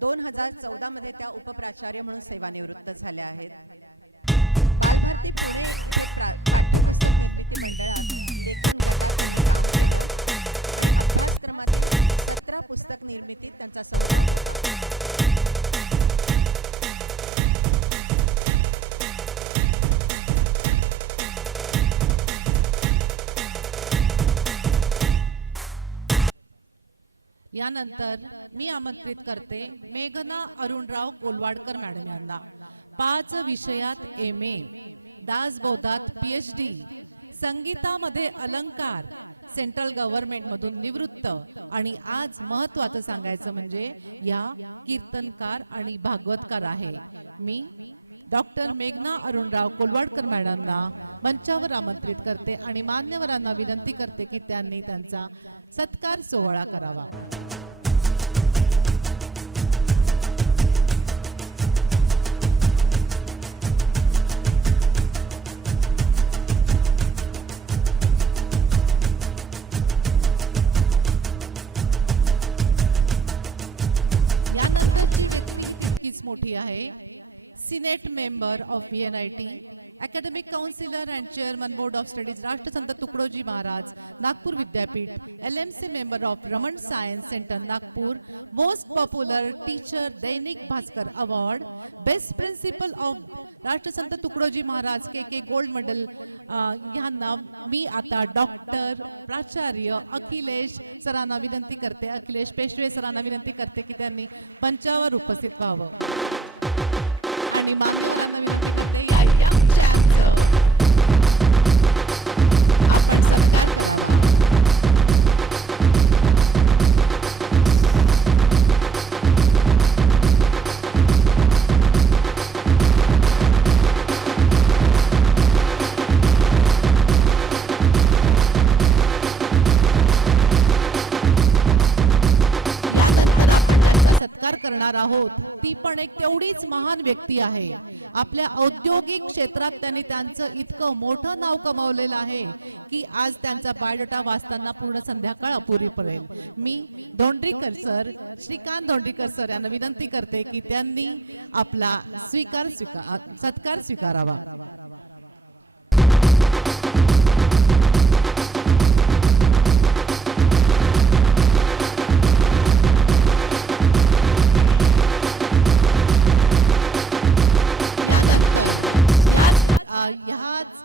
2014 मध्ये त्या उपप्राचार्य म्हणून सेवानिवृत्त झाल्या आहेत. पुस्तक निर्मितीत त्यांचा यानंतर मी आमंत्रित करते मेघना अरुणराव कोलवाडकर मॅडम यांना. 5 विषयात MA, दासबोधात PhD, संगीतामध्ये अलंकार, सेंट्रल गव्हर्नमेंट मधून निवृत्त आणि आज महत्त्वाचं सांगायचं म्हणजे या कीर्तनकार आणि भागवतकार आहे. मी डॉक्टर मेघना अरुणराव कोलवाडकर मॅडमना मंचावर आमंत्रित करते आणि मान्यवरांना विनंती करते की त्यांनी त्यांचा सत्कार सोहळा करावा. यानंतरची व्यक्ती तितकीच मोठी आहे. Senate member of VNIT, academic councillor and chairman board of studies Rashtrasant Tukdoji Maharaj Nagpur विद्यापीठ, LMC member of Raman science centre Nagpur, most popular teacher Dainik Bhaskar award, best principal of Rashtrasant Tukdoji Maharaj के गोल्ड मेडल ह्यांना मी आता डॉक्टर प्राचार्य अखिलेश सरांना विनंती करते, अखिलेश पेशवे सरांना विनंती करते की त्यांनी मंचावर उपस्थित व्हावं आणि मान्यवरांना विनंती करते सत्कार करणार आहोत. ती पण एक तेवढीच महान व्यक्ती आहे. आपल्या औद्योगिक क्षेत्रात त्यांनी त्यांचं इतकं मोठं नाव कमावलेलं आहे की आज त्यांचा बायोडाटा वाचताना पूर्ण संध्याकाळ अपुरी पडेल. मी धोंडरीकर सर, श्रीकांत धोंडरीकर सर यांना विनंती करते की त्यांनी आपला सत्कार स्वीकारावा. ह्याच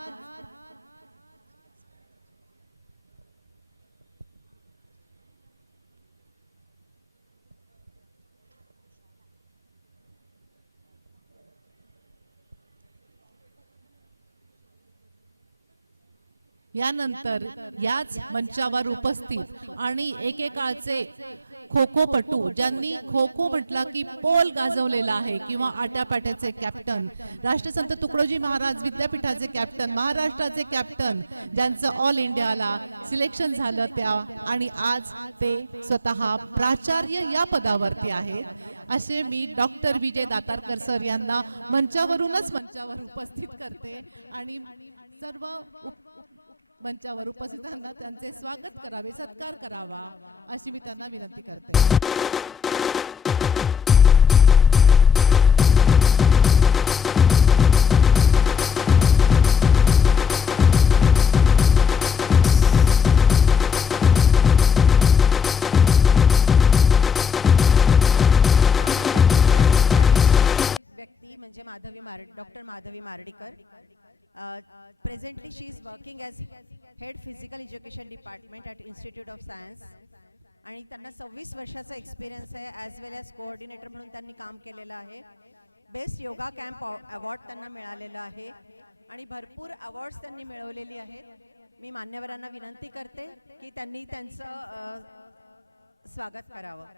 यानंतर याच मंचावर उपस्थित आणि एकेकाळचे खो खो पटू ज्यांनी खो खो म्हटला की पोल गाजवलेला आहे किंवा आट्यापाट्याचे कॅप्टन, राष्ट्रसंत तुकडोजी महाराज विद्यापीठाचे कॅप्टन, महाराष्ट्राचे कॅप्टन, ज्यांचं ऑल इंडियाला सिलेक्शन झालं त्या आणि आज ते स्वतः प्राचार्य या पदावरती आहेत, असे मी डॉक्टर विजय दातारकर सर यांना मंचावर उपस्थित करते आणि सर्व मंचावर उपस्थित त्यांचे स्वागत करावे, सत्कार करावा अशी मी त्यांना विनंती करते. Doctor Madhavi Mardikar. Presently she is working as head physical education department at Institute of Science आणि त्यांना 26 वर्षाचा एक्सपिरियन्स आहे ॲज वेल ॲज कोऑर्डिनेटर म्हणून त्यांनी काम केलेलं आहे. बेस्ट योगा कॅम्प अवॉर्ड त्यांना मिळालेला आहे आणि भरपूर अवॉर्ड्स त्यांनी मिळवलेली आहे. मी मान्यवरांना विनंती करते की त्यांनी त्यांचं स्वागत करावं.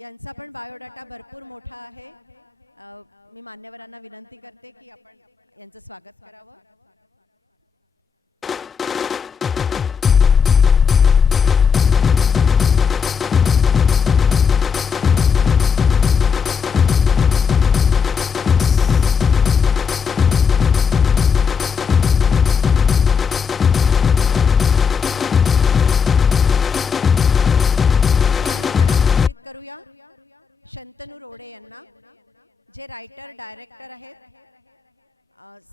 यांचा पण बायोडाटा भरपूर मोठा आहे. मी मान्यवरांना विनंती करते की आपण यांचं स्वागत करावं. जे रायटर डायरेक्टर आहेत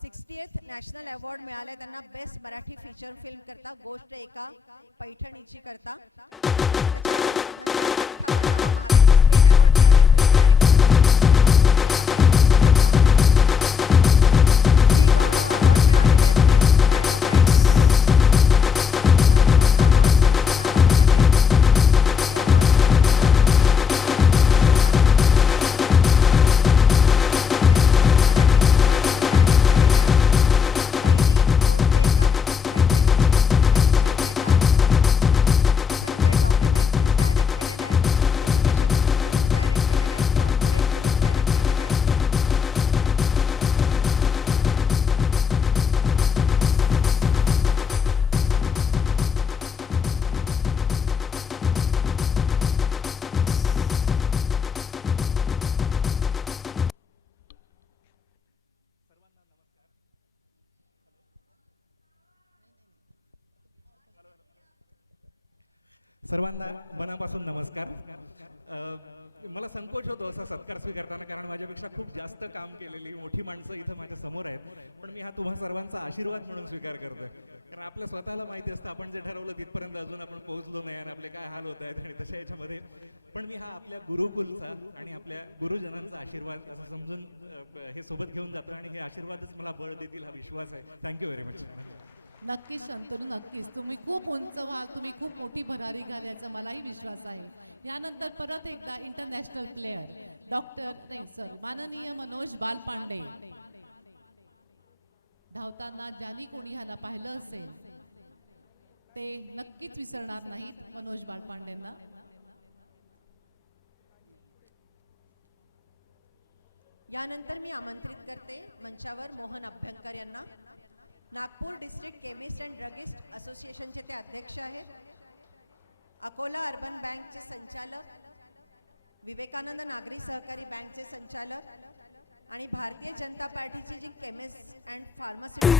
60th नॅशनल अवॉर्ड मिळाला त्यांना बेस्ट मराठी फीचर फिल्म करता गोष्ट एका पैठणीची करता. सर्वांना मनापासून नमस्कार. मला संकोच होतो असा सत्कार स्वीकारताना, कारण माझ्यापेक्षा खूप जास्त काम केलेली मोठी माणसं इथं माझ्या समोर आहेत, पण मी हा तुम्हा सर्वांचा आशीर्वाद म्हणून स्वीकार करतोय. कारण आपल्या स्वतःला माहिती असतं आपण जे ठरवलं तिथपर्यंत अजून आपण पोहोचलो नाही आणि आपले काय हाल होत आहेत आणि तशा याच्यामध्ये पण मी हा आपल्या गुरुचा आणि आपल्या गुरुजनांचा आशीर्वाद समजून हे सोबत घेऊन जातो आणि हे आशीर्वादच मला बळ देतील हा विश्वास आहे. Thank you very much. नक्कीच शंतनू, नक्कीच तुम्ही खूप उंच व्हाल, तुम्ही खूप मोठी भरारी घालायचा मलाही विश्वास आहे. यानंतर परत एकदा इंटरनॅशनल प्लेअर डॉक्टर माननीय मनोज बालपांडे. धावताना ज्यांनी कोणी ह्याला पाहिलं असेल ते नक्कीच विसरणार नाहीत मनोज बालपांडेंना. यानंतर मी आमंत्रित करते मंचावर मोहन अभ्यंकर यांना. Nagpur district chemist and druggist असोसिएशनचे ते अध्यक्ष आहेत. अकोला अर्बन बँकचे संचालक, विवेकानंद नागरी सहकारी बँकचे संचालक आणि भारतीय जनता पार्टीचे जी chemist and pharmacy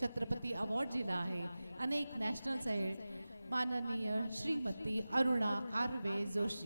Chhatrapati award जिला आहे. अनेक नॅशनल्स आहेत. माननीय श्रीमती अरुणा आर्वे जोशी.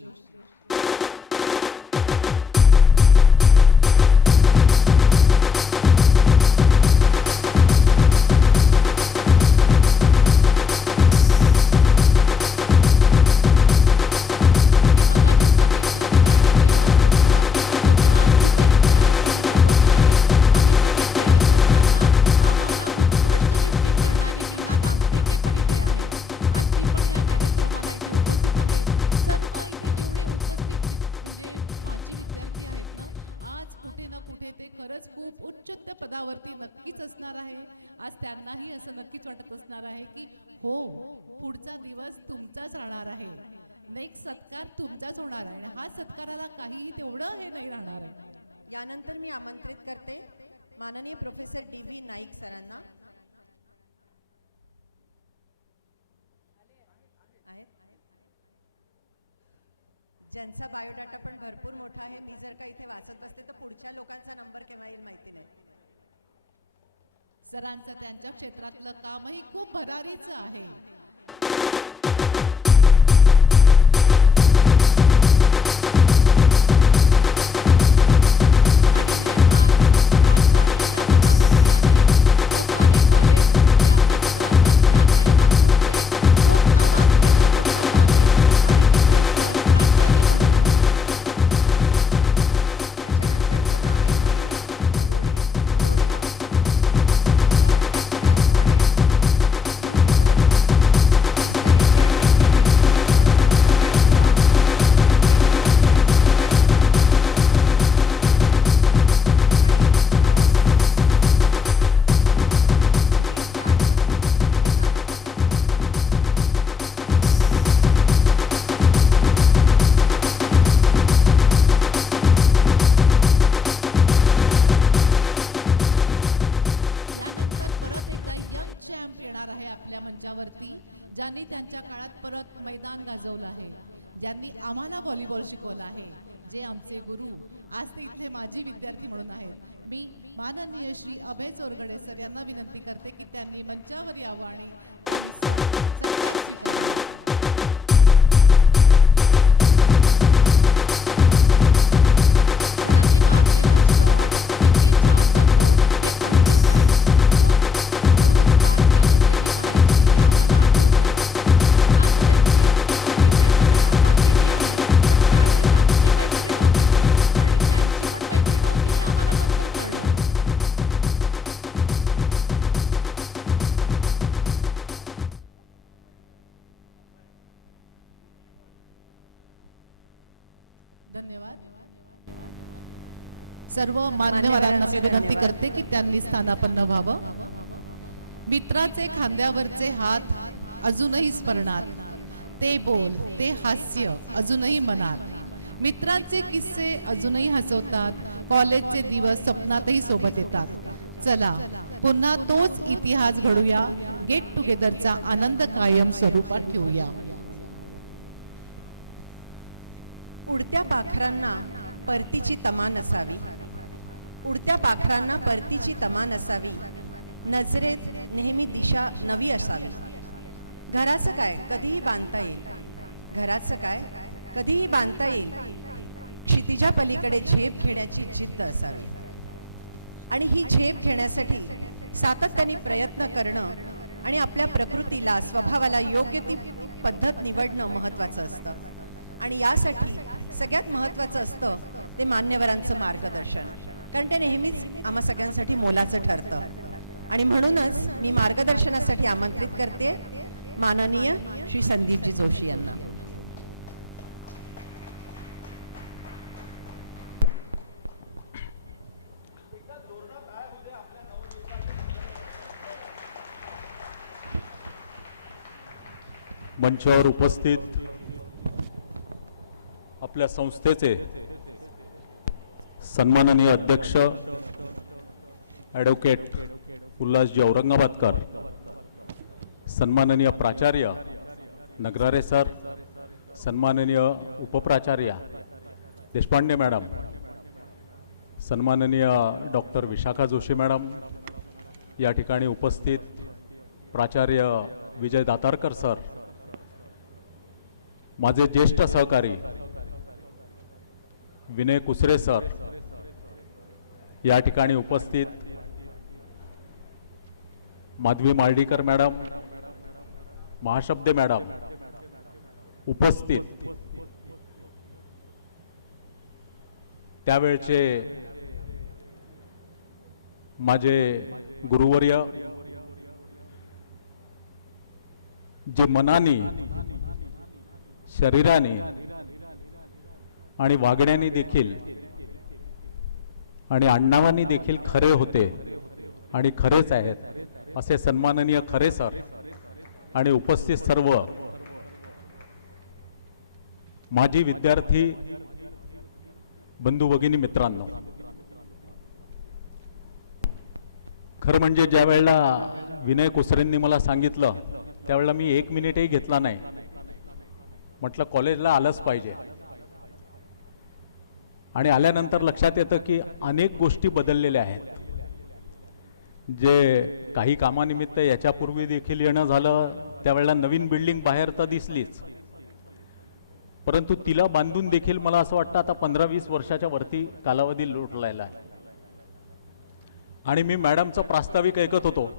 हो, पुढचा दिवस तुमचाच राहणार आहे. नेक्स्ट सत्कार तुमचाच होणार आहे. हा सत्काराला काहीही तेवढं हे नाही राहणार. यानंतर मी आमंत्रित करते माननीय प्रोफेसर डी.व्ही. नाईक सरांना. ज्यांचा बायोडाटा तर भरपूर मोठा आहे, त्याच्याकडे वाचत असते तर पुढच्या लोकांचा नंबर केव्हाही माहिती नाही. सरांचं त्यांच्या क्षेत्रातलं कामही खूप भरारीचं आहे. सर्व मान्यवरांना मी विनंती करते की त्यांनी स्थानापन्न व्हावं. मित्राचे खांद्यावरचे हात अजूनही स्मरणात, ते बोल ते हास्य अजूनही मनात, मित्रांचे किस्से अजूनही हसवतात, कॉलेजचे दिवस स्वप्नातही सोबत येतात. चला पुन्हा तोच इतिहास घडूया, गेट टुगेदरचा आनंद कायम स्वरूपात ठेवूया. उडत्या पाखरांना परतीची तमा नसावी, उडत्या पाखरांना परतीची तमा नसावी, नजरेत नेहमी दिशा नवी असावी. घराचं काय कधीही बांधता येईल, घराचं काय कधीही बांधता येईल, क्षितिजा पलीकडे झेप घेण्याची जिद्द असावी. आणि ही झेप घेण्यासाठी सातत्याने प्रयत्न करणं आणि आपल्या प्रकृतीला स्वभावाला योग्य ती पद्धत निवडणं महत्त्वाचं असतं. आणि यासाठी सगळ्यात महत्त्वाचं असतं ते मान्यवरांचं मार्गदर्शन, कारण ते नेहमीच आम्हा सगळ्यांसाठी मोलाचं ठरतं. आणि म्हणूनच मी मार्गदर्शनासाठी आमंत्रित करते माननीय श्री संदीपजी जोशी यांना. मंचावर उपस्थित आपल्या संस्थेचे सन्माननीय अध्यक्ष ॲडव्होकेट उल्हासजी औरंगाबादकर, सन्माननीय प्राचार्य नगरारे सर, सन्माननीय उपप्राचार्य देशपांडे मॅडम, सन्माननीय डॉक्टर विशाखा जोशी मॅडम, या ठिकाणी उपस्थित प्राचार्य विजय दातारकर सर, माझे ज्येष्ठ सहकारी विनय कुसरे सर, या ठिकाणी उपस्थित माधवी मार्डीकर मॅडम, महाशब्दे मॅडम, उपस्थित त्यावेळचे माझे गुरुवर्य, जे मनाने शरीराने आणि वागण्याने देखील आणि आडनावांनी देखील खरे होते आणि खरेच आहेत असे सन्माननीय खरे सर आणि उपस्थित सर्व माजी विद्यार्थी बंधू भगिनी मित्रांनो, खरं म्हणजे ज्या वेळेला विनय कुसरेंनी मला सांगितलं त्यावेळेला मी 1 मिनिटही घेतला नाही. म्हटलं कॉलेजला आलंच पाहिजे. आणि आल्यानंतर लक्षात येतं की अनेक गोष्टी बदललेल्या आहेत. जे काही कामानिमित्त याच्यापूर्वी देखील येणं झालं त्यावेळेला नवीन बिल्डिंग बाहेर तर दिसलीच, परंतु तिला बांधून देखील मला असं वाटतं आता 15-20 वर्षाच्या वरती कालावधी लोटलेला आहे. आणि मी मॅडमचं प्रास्ताविक ऐकत होतो.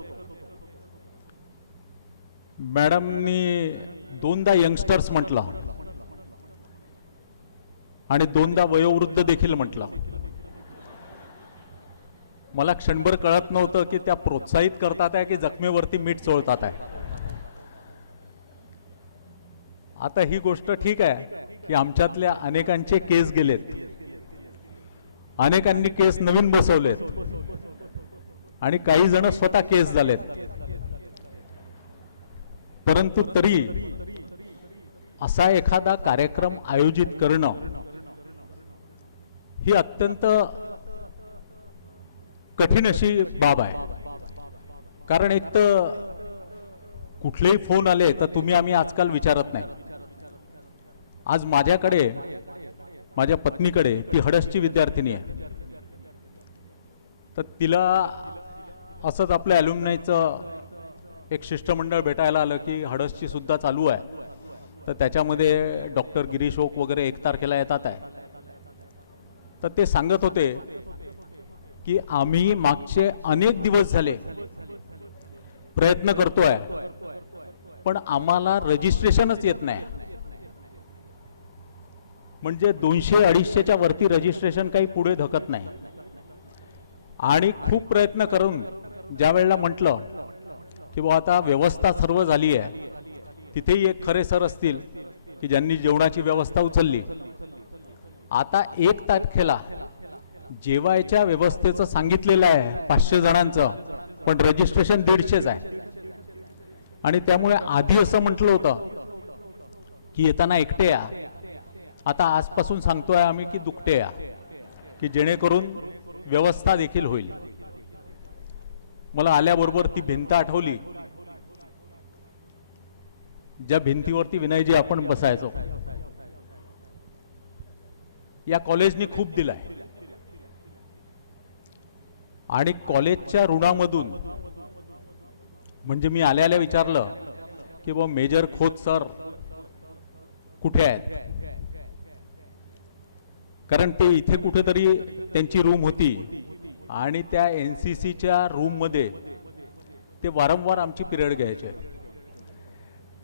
मॅडमनी 2दा यंगस्टर्स म्हटलं आणि 2दा वयोवृद्ध देखील म्हटलं. मला क्षणभर कळत नव्हतं की त्या प्रोत्साहित करतात आहे की जखमेवरती मीठ चोळतात आहे. आता ही गोष्ट ठीक आहे की आमच्यातल्या अनेकांचे केस गेलेत, अनेकांनी केस नवीन बसवलेत आणि काही जण स्वतः केस झालेत, परंतु तरी असा एखादा कार्यक्रम आयोजित करणं ही अत्यंत कठीण अशी बाब आहे. कारण एक तर कुठलेही फोन आले तर तुम्ही आम्ही आजकाल विचारत नाही. आज माझ्याकडे माझ्या पत्नीकडे, ती हडसची विद्यार्थिनी आहे, तर तिला असंच आपल्या ॲल्युमनायचं एक शिष्टमंडळ भेटायला आलं की हडसची सुद्धा चालू आहे, तर त्याच्यामध्ये डॉक्टर गिरीश ओक वगैरे 1 तारखेला येतात आहे. तर ते सांगत होते की आम्ही मागचे अनेक दिवस झाले प्रयत्न करतोय पण आम्हाला रजिस्ट्रेशनच येत नाही. म्हणजे 200-250च्या वरती रजिस्ट्रेशन काही पुढे धकत नाही. आणि खूप प्रयत्न करून ज्या वेळेला म्हटलं की बुवा आता व्यवस्था सर्व झाली आहे, तिथेही एक खरे सर असतील की ज्यांनी जेवणाची व्यवस्था उचलली. आता 1 तारखेला जेवायच्या व्यवस्थेचं सांगितलेलं आहे 500 जणांचं, पण रजिस्ट्रेशन 150च आहे. आणि त्यामुळे आधी असं म्हटलं होतं की येताना एकटे या, आता आजपासून सांगतोय आम्ही की दुकटे या, की जेणेकरून व्यवस्था देखील होईल. मला आल्याबरोबर ती भिंत आठवली, ज्या भिंतीवरती विनयजी आपण बसायचो. या कॉलेजनी खूप दिलाय आणि कॉलेजच्या ऋणामधून, म्हणजे मी आल्या विचारलं की बा मेजर खोत सर कुठे आहेत, कारण ते इथे कुठेतरी त्यांची रूम होती आणि त्या NCCच्या रूममध्ये ते वारंवार आमची पिरियड घ्यायचे.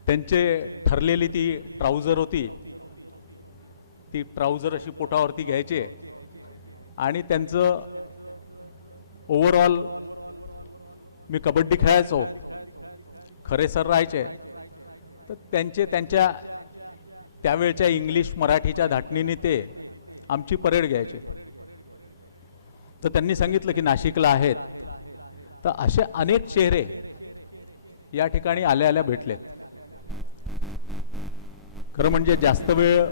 त्यांचे ठरलेली ती ट्राउझर होती, ती ट्राउझर अशी पोटावरती घ्यायचे आणि त्यांचं ओव्हरऑल, मी कबड्डी खेळायचो, खरे सर राहायचे, तर त्यांच्या त्यावेळच्या इंग्लिश मराठीच्या धाटणीने ते आमची परेड घ्यायचे. तर त्यांनी सांगितलं की नाशिकला आहेत. तर असे अनेक चेहरे या ठिकाणी आल्या भेटलेत. खरं म्हणजे जास्त वेळ,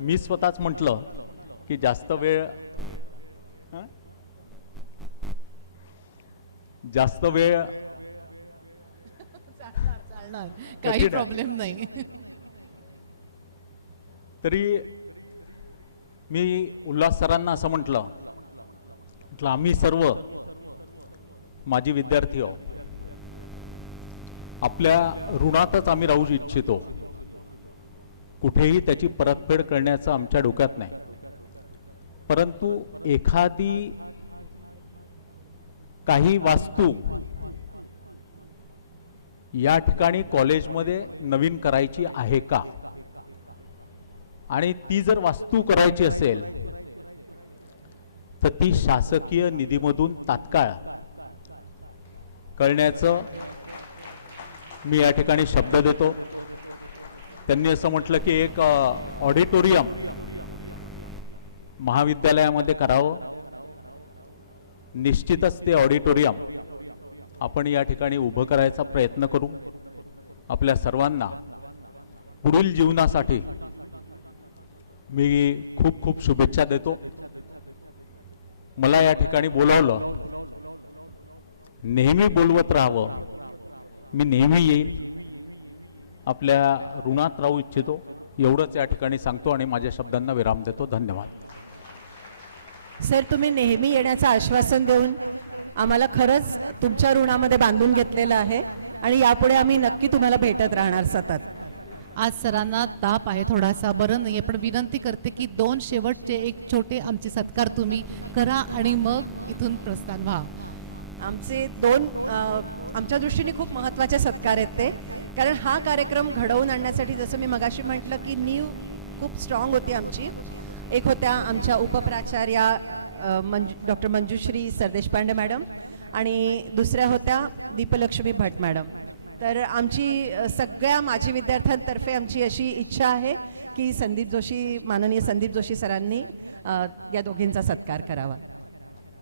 मी स्वतःच म्हटलं की जास्त वेळ चालणार, काही प्रॉब्लेम नाही. तरी मी उल्हास सरांना असं म्हटलं आम्ही सर्व माजी विद्यार्थी आहोत, आपल्या ऋणातच आम्ही राहू इच्छितो, कुठेही त्याची परतफेड करण्याचं आमच्या डोक्यात नाही. परंतु एखादी काही वास्तू या ठिकाणी कॉलेजमध्ये नवीन करायची आहे का, आणि ती जर वास्तू करायची असेल तर ती शासकीय निधीमधून तात्काळ करण्याचं मी या ठिकाणी शब्द देतो. त्यांनी असं म्हटलं की एक ऑडिटोरियम महाविद्यालयामध्ये करावं. निश्चितच ते ऑडिटोरियम आपण या ठिकाणी उभं करायचा प्रयत्न करू. आपल्या सर्वांना पुढील जीवनासाठी मी खूप खूप शुभेच्छा देतो. मला या ठिकाणी बोलावलं, नेहमी बोलवत राहावं, मी नेहमी येईल, आपल्या ऋणात राहू इच्छितो, एवढंच या ठिकाणी सांगतो आणि माझ्या शब्दांना विराम देतो. धन्यवाद. सर, तुम्ही नेहमी येण्याचं आश्वासन देऊन आम्हाला खरंच तुमच्या ऋणामध्ये बांधून घेतलेलं आहे आणि यापुढे आम्ही नक्की तुम्हाला भेटत राहणार सतत. आज सरांना ताप आहे, थोडासा बरं नाही, पण विनंती करते की 2 शेवटचे एक छोटे आमचे सत्कार तुम्ही करा आणि मग इथून प्रस्थान व्हा. आमचे 2 आमच्या दृष्टीने खूप महत्त्वाचे सत्कार आहेत ते, कारण हा कार्यक्रम घडवून आणण्यासाठी जसं मी मगाशी म्हटलं की नीव खूप स्ट्रॉंग होती आमची. एक होत्या आमच्या उपप्राचार्या डॉक्टर मंजुश्री सरदेशपांडे मॅडम आणि दुसऱ्या होत्या दीपलक्ष्मी भट मॅडम. तर आमची सगळ्या माजी विद्यार्थ्यांतर्फे आमची अशी इच्छा आहे की माननीय संदीप जोशी सरांनी या दोघींचा सत्कार करावा.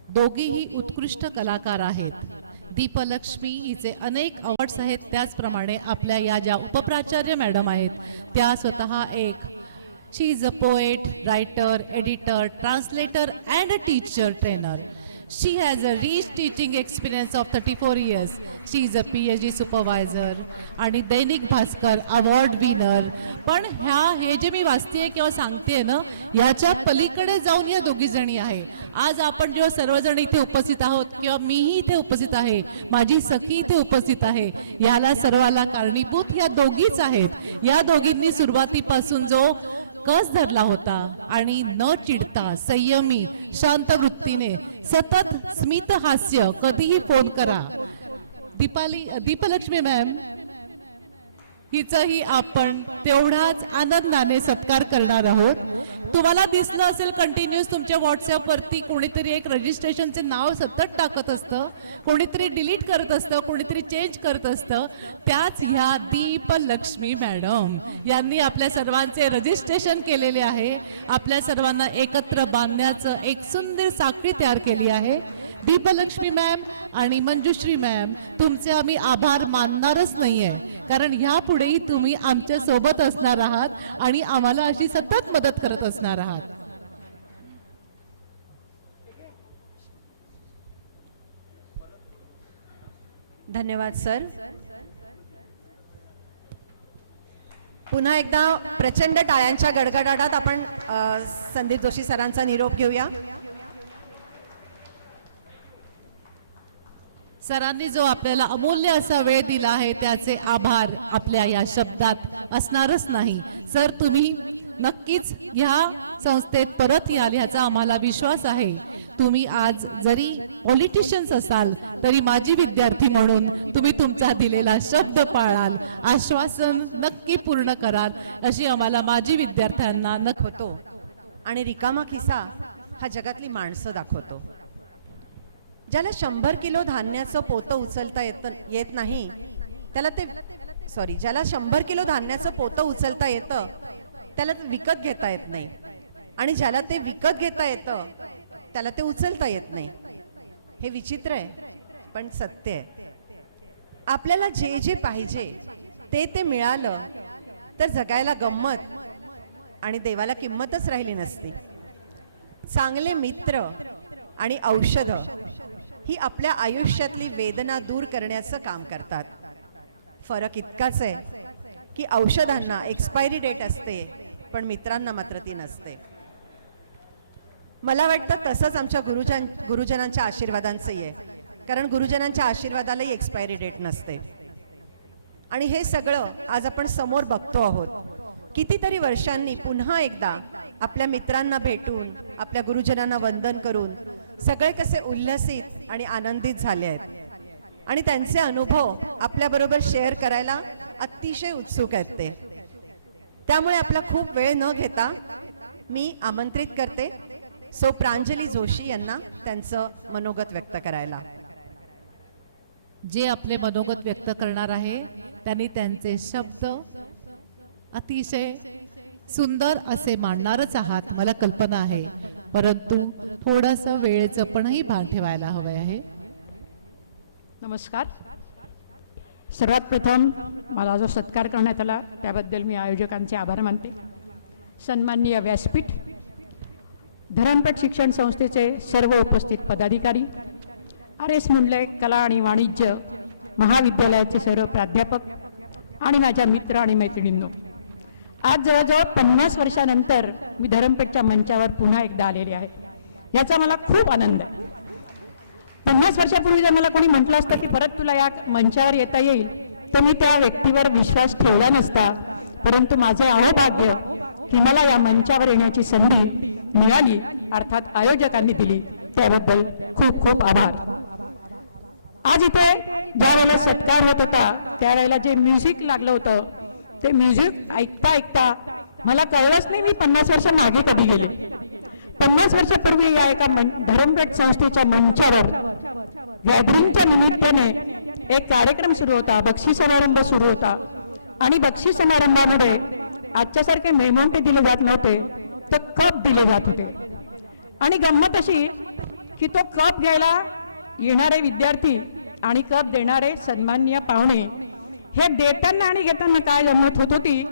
दोघीही उत्कृष्ट कलाकार आहेत. दीपलक्ष्मी हिचे अनेक अवॉर्ड्स आहेत, त्याचप्रमाणे आपल्या या ज्या उपप्राचार्य मॅडम आहेत त्या स्वतः एक she is a poet, writer, editor, translator and a teacher trainer. She has a rich teaching experience of 34 years. She is a PhD supervisor आणि दैनिक भास्कर अवॉर्ड विनर. पण हे जे मी वाचते किंवा सांगते ना, याच्या पलीकडे जाऊन या दोघी जणी आहे. आज आपण जेव्हा सर्वजण इथे उपस्थित आहोत किंवा मीही इथे उपस्थित आहे, माझी सखी इथे उपस्थित आहे, याला सर्वाला कारणीभूत या दोघीच आहेत. या दोघींनी सुरुवातीपासून जो कस धरला होता आणि न चिडता संयमी शांत वृत्तीने सतत स्मित हास्य, कधीही फोन करा. दीपलक्ष्मी मॅम हिचाही आपण तेवढाच आनंदाने सत्कार करणार आहोत. तुम्हाला दिसलं असेल कंटिन्यूस तुमच्या व्हॉट्सॲपवरती कोणीतरी एक रजिस्ट्रेशनचे नाव सतत टाकत असतं, कोणीतरी डिलीट करत असतं, कोणीतरी चेंज करत असतं. त्याच ह्या दीपलक्ष्मी मॅडम यांनी आपल्या सर्वांचे रजिस्ट्रेशन केलेले आहे. आपल्या सर्वांना एकत्र बांधण्याचं एक सुंदर साखळी तयार केली आहे. दीपलक्ष्मी मॅम आणि मंजुश्री मॅम, तुमचे आम्ही आभार मानणारच नाही आहे, कारण ह्यापुढेही तुम्ही आमच्या सोबत असणार आहात आणि आम्हाला अशी सतत मदत करत असणार आहात. धन्यवाद सर. पुन्हा एकदा प्रचंड टाळ्यांच्या गडगडाटात आपण संदीप जोशी सरांचा निरोप घेऊया. सरांनी जो आपल्याला अमूल्य असा वेळ दिला आहे त्याचे आभार आपल्या या शब्दात असणारच नाही. सर, तुम्ही नक्कीच ह्या संस्थेत परत याल ह्याचा आम्हाला विश्वास आहे. तुम्ही आज जरी पॉलिटिशियन्स असाल तरी माजी विद्यार्थी म्हणून तुम्ही तुमचा दिलेला शब्द पाळाल, आश्वासन नक्की पूर्ण कराल अशी आम्हाला माजी विद्यार्थ्यांना होतो. आणि रिकामा खिसा हा जगातली माणसं दाखवतो. ज्याला 100 किलो धान्याचं पोतं उचलता येत नाही त्याला ज्याला 100 किलो धान्याचं पोतं उचलता येतं त्याला ते विकत घेता येत नाही, आणि ज्याला ते विकत घेता येतं त्याला ते उचलता येत नाही. हे विचित्र आहे पण सत्य आहे. आपल्याला जे जे पाहिजे ते मिळालं तर जगायला गंमत आणि देवाला किंमतच राहिली नसती. चांगले मित्र आणि औषधं ही आपल्या आयुष्यातली वेदना दूर करण्याचं काम करतात. फरक इतकाच आहे की औषधांना एक्सपायरी डेट असते पण मित्रांना मात्र ती नसते. मला वाटतं तसंच आमच्या गुरुजनांच्या आशीर्वादांचंही आहे, कारण गुरुजनांच्या आशीर्वादालाही एक्सपायरी डेट नसते. आणि हे सगळं आज आपण समोर बघतो आहोत. कितीतरी वर्षांनी पुन्हा एकदा आपल्या मित्रांना भेटून आपल्या गुरुजनांना वंदन करून सगळे कसे उल्हसित आणि आनंदित झाले आहेत, आणि त्यांचे अनुभव आपल्याबरोबर शेअर करायला अतिशय उत्सुक आहेत ते. त्यामुळे आपला खूप वेळ न घेता मी आमंत्रित करते सौ प्रांजली जोशी यांना त्यांचं मनोगत व्यक्त करायला. जे आपले मनोगत व्यक्त करणार आहे त्यांनी त्यांचे शब्द अतिशय सुंदर असे मांडणारच आहात, मला कल्पना आहे, परंतु थोडंसं वेळेचं पणही भान ठेवायला हवं आहे. नमस्कार. सर्वात प्रथम मला जो सत्कार करण्यात आला त्याबद्दल मी आयोजकांचे आभार मानते. सन्माननीय व्यासपीठ, धरणपेठ शिक्षण संस्थेचे सर्व उपस्थित पदाधिकारी, RS मंडळे कला आणि वाणिज्य महाविद्यालयाचे सर्व प्राध्यापक आणि माझ्या मित्र आणि मैत्रिणींनो, आज जवळजवळ 50 वर्षानंतर मी धरणपेठच्या मंचावर पुन्हा एकदा आलेले आहे. याचा मला खूप आनंद आहे. 50 वर्षापूर्वी जर मला कोणी म्हटलं असतं की परत तुला या मंचावर येता येईल तर मी त्या व्यक्तीवर विश्वास ठेवला नसता, परंतु माझं अहोभाग्य की मला या मंचावर येण्याची संधी मिळाली, अर्थात आयोजकांनी दिली, त्याबद्दल खूप खूप आभार. आज इथे ज्या वेळेला सत्कार होत होता त्यावेळेला जे म्युझिक लागलं होतं ते म्युझिक ऐकता ऐकता मला कळलंच नाही मी 50 वर्ष मागे कधी गेले. 50 वर्षापूर्वी या एका धरणपेठ संस्थेच्या मंचावर गॅदरिंगच्या निमित्ताने एक कार्यक्रम सुरू होता, बक्षीस समारंभ सुरू होता, आणि बक्षीस समारंभामध्ये आजच्यासारखे मेहमोंटे दिले जात नव्हते तर कप दिले जात होते. आणि गंमत अशी की तो कप घ्यायला येणारे विद्यार्थी आणि कप देणारे सन्माननीय पाहुणे हे देताना आणि घेताना काय गंमत होत होती,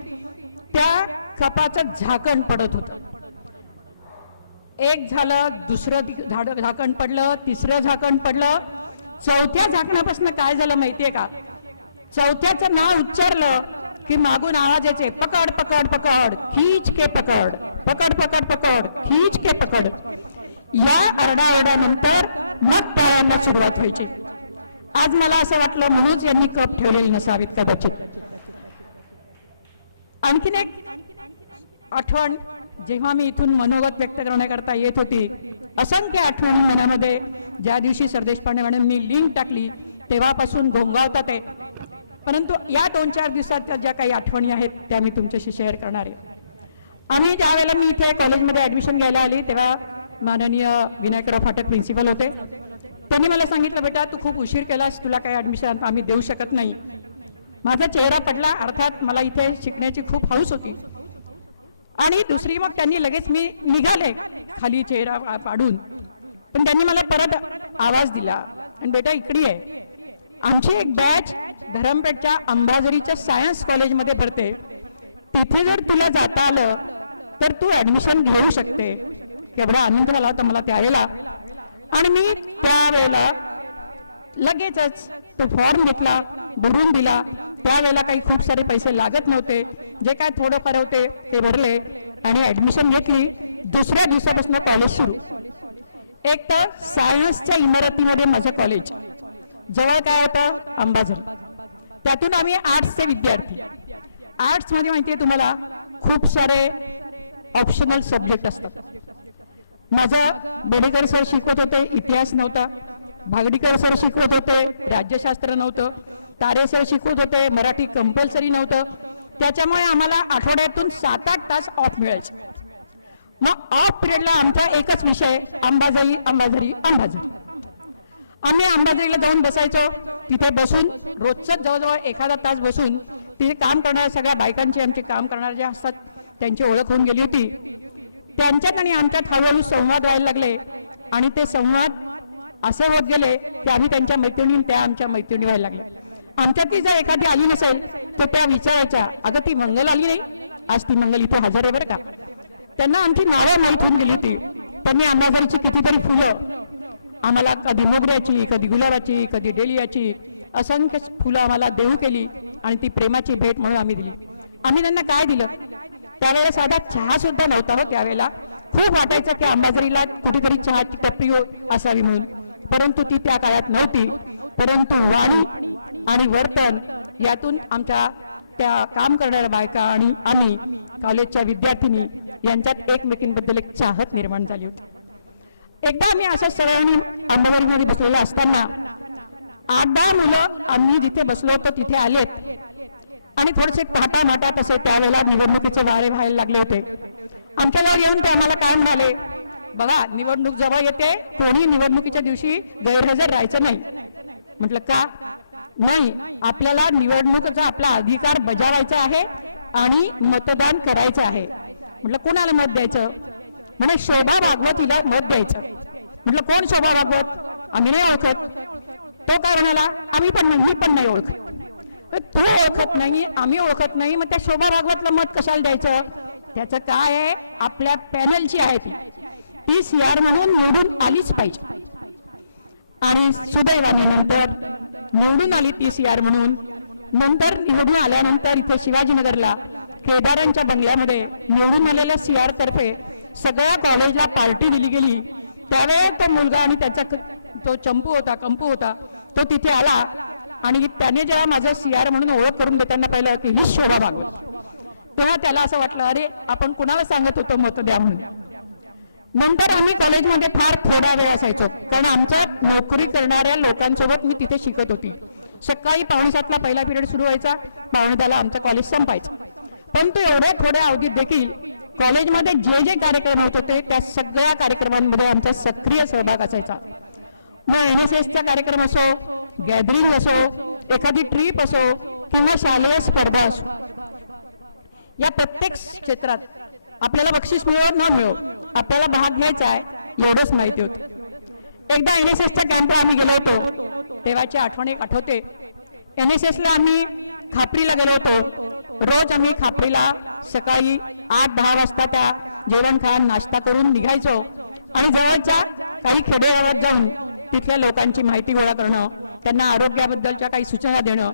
त्या कपाचं झाकण पडत होतं. एक झालं, दुसरं झाकण पडलं, तिसरं झाकण पडलं, चौथ्या झाकणापासून काय झालं माहितीये का, चौथ्याचं नाव उच्चारलं की मागून आवाज यायचे, पकड पकड पकड, खींच के पकड, पकड पकड पकड, खींच के पकड. या आरडाओरडानंतर मग पळायला सुरुवात व्हायची. आज मला असं वाटलं म्हणूनच यांनी कप ठेवलेले नसावेत कदाचित. आणखीन एक आठवण, जेव्हा मी इथून मनोगत व्यक्त करण्याकरता येत होती, असंख्य आठवणी मनामध्ये ज्या दिवशी सरदेशपांडे मॅडमनी लिंक टाकली तेव्हापासून घोंगावतात आहे, परंतु या 2-4 दिवसात ज्या काही आठवणी आहेत त्या मी तुमच्याशी शेअर करणार आहे. आम्ही ज्या वेळेला मी इथे कॉलेजमध्ये ॲडमिशन घ्यायला आली तेव्हा माननीय विनायकराव फाटक प्रिन्सिपल होते. त्यांनी मला सांगितलं, बेटा तू खूप उशीर केलास, तुला काही ॲडमिशन आम्ही देऊ शकत नाही. माझा चेहरा पडला. अर्थात मला इथे शिकण्याची खूप हौस होती. आणि दुसरी मग त्यांनी लगेच मी निघाले खाली चेहरा पाडून, पण त्यांनी मला परत आवाज दिला आणि बेटा इकडे आहे, आमची एक बॅच धरमपेठच्या अंबाझरीच्या सायन्स कॉलेजमध्ये भरते, तिथे जर तुला जाता आलं तर तू ॲडमिशन घेऊ शकते. केवढा आनंद झाला होता मला त्यावेळेला. आणि मी त्यावेळेला लगेचच तो फॉर्म घेतला, भरून दिला. त्यावेळेला काही खूप सारे पैसे लागत नव्हते, जे काय थोडंफार होते ते भरले आणि ॲडमिशन घेतली. दुसऱ्या दिवसापासून कॉलेज सुरू. एक तर सायन्सच्या इमारतीमध्ये माझं कॉलेज, जवळ काय होतं अंबाझरी, त्यातून आम्ही आर्ट्सचे विद्यार्थी. आर्ट्समध्ये माहिती आहे तुम्हाला खूप सारे ऑप्शनल सब्जेक्ट असतात. माझं बेडेकर सर शिकवत होते, इतिहास नव्हता. भागडीकर सर शिकवत होते, राज्यशास्त्र नव्हतं. तारे सर शिकवत होते, मराठी कंपल्सरी नव्हतं. त्याच्यामुळे आम्हाला आठवड्यातून 7-8 तास ऑफ मिळायचे. मग ऑफ पिरियडला आमचा एकच विषय अंबाझरी अंबाझरी अंबाझरी. आम्ही अंबाझरीला जाऊन बसायचो. तिथे बसून रोजच जवळजवळ एखादा तास बसून तिथे काम करणाऱ्या सगळ्या बायकांची, आमचे काम करणारे जे असतात त्यांची ओळख होऊन गेली होती. त्यांच्यात आणि आमच्यात हळूहळू संवाद व्हायला लागले आणि ते संवाद असे होत गेले की आम्ही त्यांच्या मैत्रिणी, त्या आमच्या मैत्रिणी व्हायला लागल्या. आमच्यातली जर एखादी आली नसेल तर त्या विचारायच्या, अगं ती मंगल आली नाही, आज ती मंगल इथं हजर आहे बरं का. त्यांना आमची नावं माहीत होऊन गेली होती. त्यांनी अंबाझरीची कितीतरी फुलं आम्हाला, कधी मोगऱ्याची, कधी गुलाबाची, कधी डेलियाची, असंख्य फुलं आम्हाला देऊ केली आणि ती प्रेमाची भेट म्हणून आम्ही दिली. आम्ही त्यांना काय दिलं? त्यावेळेला साधा चहा सुद्धा नव्हता हो. त्यावेळेला खूप वाटायचं की अंबाझरीला कुठेतरी चहाची टपरी असावी म्हणून, परंतु ती त्या काळात नव्हती. परंतु वाणी आणि वर्तन यातून आमच्या त्या काम करणाऱ्या बायका आणि आम्ही कॉलेजच्या विद्यार्थिनी यांच्यात एकमेकींबद्दल एक चाहत निर्माण झाली होती. एकदा आम्ही अशा सगळ्यांनी अंबाझरीमध्ये बसलेलो असताना 8-10 मुलं आम्ही जिथे बसलो होतो तिथे आलेत आणि थोडेसे टाटामाटात असे त्यावेळेला निवडणुकीचे वारे व्हायला लागले होते. आमच्याला येऊन ते आम्हाला काय म्हणाले, बघा निवडणूक जवळ येते, कोणी निवडणुकीच्या दिवशी गैरहजर राहायचं नाही. म्हटलं का? नाही, आपल्याला निवडणुकीचा आपला अधिकार बजावायचा आहे आणि मतदान करायचं आहे. म्हटलं कोणाला मत द्यायचं? म्हणजे शोभा भागवत हिला मत द्यायचं. म्हटलं कोण शोभा भागवत? आम्ही नाही ओळखत. तो काय म्हणाला, आम्ही पण नाही ओळखत. तो ओळखत नाही, आम्ही ओळखत नाही, मग त्या शोभा भागवतला मत कशाला द्यायचं? त्याचं काय आहे, आपल्या पॅनलची आहे ती CR म्हणून निवडून आलीच पाहिजे. आणि सुदैवाने नंतर निवडून आली ती CR म्हणून. नंतर निवडून आल्यानंतर इथे शिवाजीनगरला केदारांच्या बंगल्यामध्ये निवडून आलेल्या CR तर्फे सगळ्या कॉलेजला पार्टी दिली गेली. त्यावेळेला तो मुलगा आणि त्याचा तो कंपू होता तो तिथे आला आणि त्याने जेव्हा माझं CR म्हणून ओळख करून देताना पाहिलं की ही शोभा भागवत, तेव्हा त्याला असं वाटलं, अरे आपण कुणाला सांगत होतो मत द्या म्हणून. नंतर आम्ही कॉलेजमध्ये फार थोडा वेळ असायचो, कारण आमच्या नोकरी करणाऱ्या लोकांसोबत मी तिथे शिकत होती. सकाळी 6:45ला पहिला पिरियड सुरू व्हायचा, 9:10ला आमचं कॉलेज संपायचं. पण तो एवढ्या थोड्या अवधीत देखील कॉलेजमध्ये जे जे कार्यक्रम होत होते त्या सगळ्या कार्यक्रमांमध्ये आमचा सक्रिय सहभाग असायचा. मग NSSचा कार्यक्रम असो, गॅदरिंग असो, एखादी ट्रीप असो किंवा शालेय स्पर्धा असो, या प्रत्येक क्षेत्रात आपल्याला बक्षीस मिळवत न मिळो, आपल्याला भाग घ्यायचा आहे एवढंच माहिती होतं. एकदा NSSच्या कॅम्पला आम्ही गेलो होतो, तेव्हाची आठवण एक आठवते. NSSला आम्ही खापरीला गेलो होतो. रोज आम्ही खापरीला सकाळी 8-10 वाजता त्या जेवण खाऊन नाश्ता करून निघायचो आणि जवळच्या काही खेडेगावात जाऊन तिथल्या लोकांची माहिती गोळा करणं, त्यांना आरोग्याबद्दलच्या काही सूचना देणं,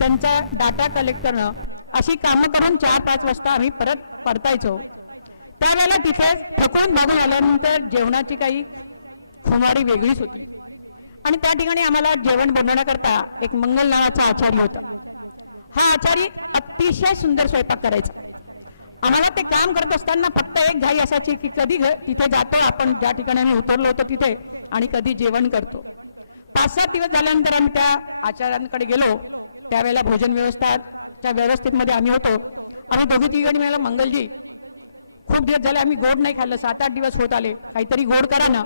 त्यांचा डाटा कलेक्ट करणं, अशी कामं करून 4-5 वाजता आम्ही परत परतायचो. त्यावेळेला तिथे थकून भागून आल्यानंतर जेवणाची काही खुमारी वेगळीच होती आणि त्या ठिकाणी आम्हाला जेवण बनवण्याकरता एक मंगल नावाचा आचार्य होता. हा आचार्य अतिशय सुंदर स्वयंपाक करायचा. आम्हाला ते काम करत असताना फक्त एक घाई असायची की कधी तिथे जातो आपण ज्या ठिकाणी आम्ही उतरलो होतो तिथे आणि कधी जेवण करतो. 5-7 दिवस झाल्यानंतर आम्ही त्या आचार्यांकडे गेलो. त्यावेळेला भोजन व्यवस्थेच्या व्यवस्थेमध्ये आम्ही होतो. आम्ही दोघी तिघांनी म्हणाला, मंगलजी खूप दिवस झाले आम्ही गोड नाही खाल्लं, 7-8 दिवस होत आले, काहीतरी गोड करा ना.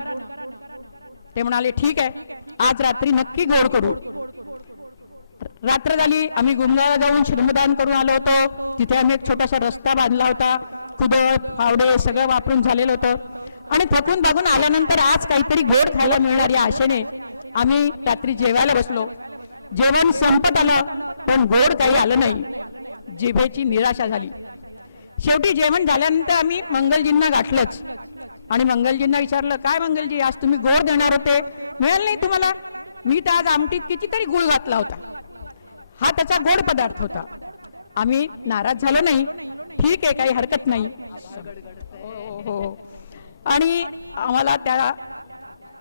ते म्हणाले ठीक आहे, आज रात्री नक्की गोड करू. रात्र झाली, आम्ही गुमगावला जाऊन श्रमदान करून आलो होतो. तिथे आम्ही एक छोटासा रस्ता बांधला होता, कुदळ फावडे सगळं वापरून झालेलं होतं. आणि थकून बघून आल्यानंतर आज काहीतरी गोड खायला मिळणार या आशेने आम्ही रात्री जेवायला बसलो. जेवण संपत आलं, पण गोड काही आलं नाही. जिभेची निराशा झाली. शेवटी जेवण झाल्यानंतर आम्ही मंगलजींना गाठलंच आणि मंगलजींना विचारलं, काय मंगलजी, आज तुम्ही गोड देणार होते, मिळालं नाही तुम्हाला? मी तर आज आमटीत कितीतरी गुळ घातला होता. हा त्याचा गोड पदार्थ होता. आम्ही नाराज झालो नाही, ठीक आहे, काही हरकत नाही. हो. आणि आम्हाला त्या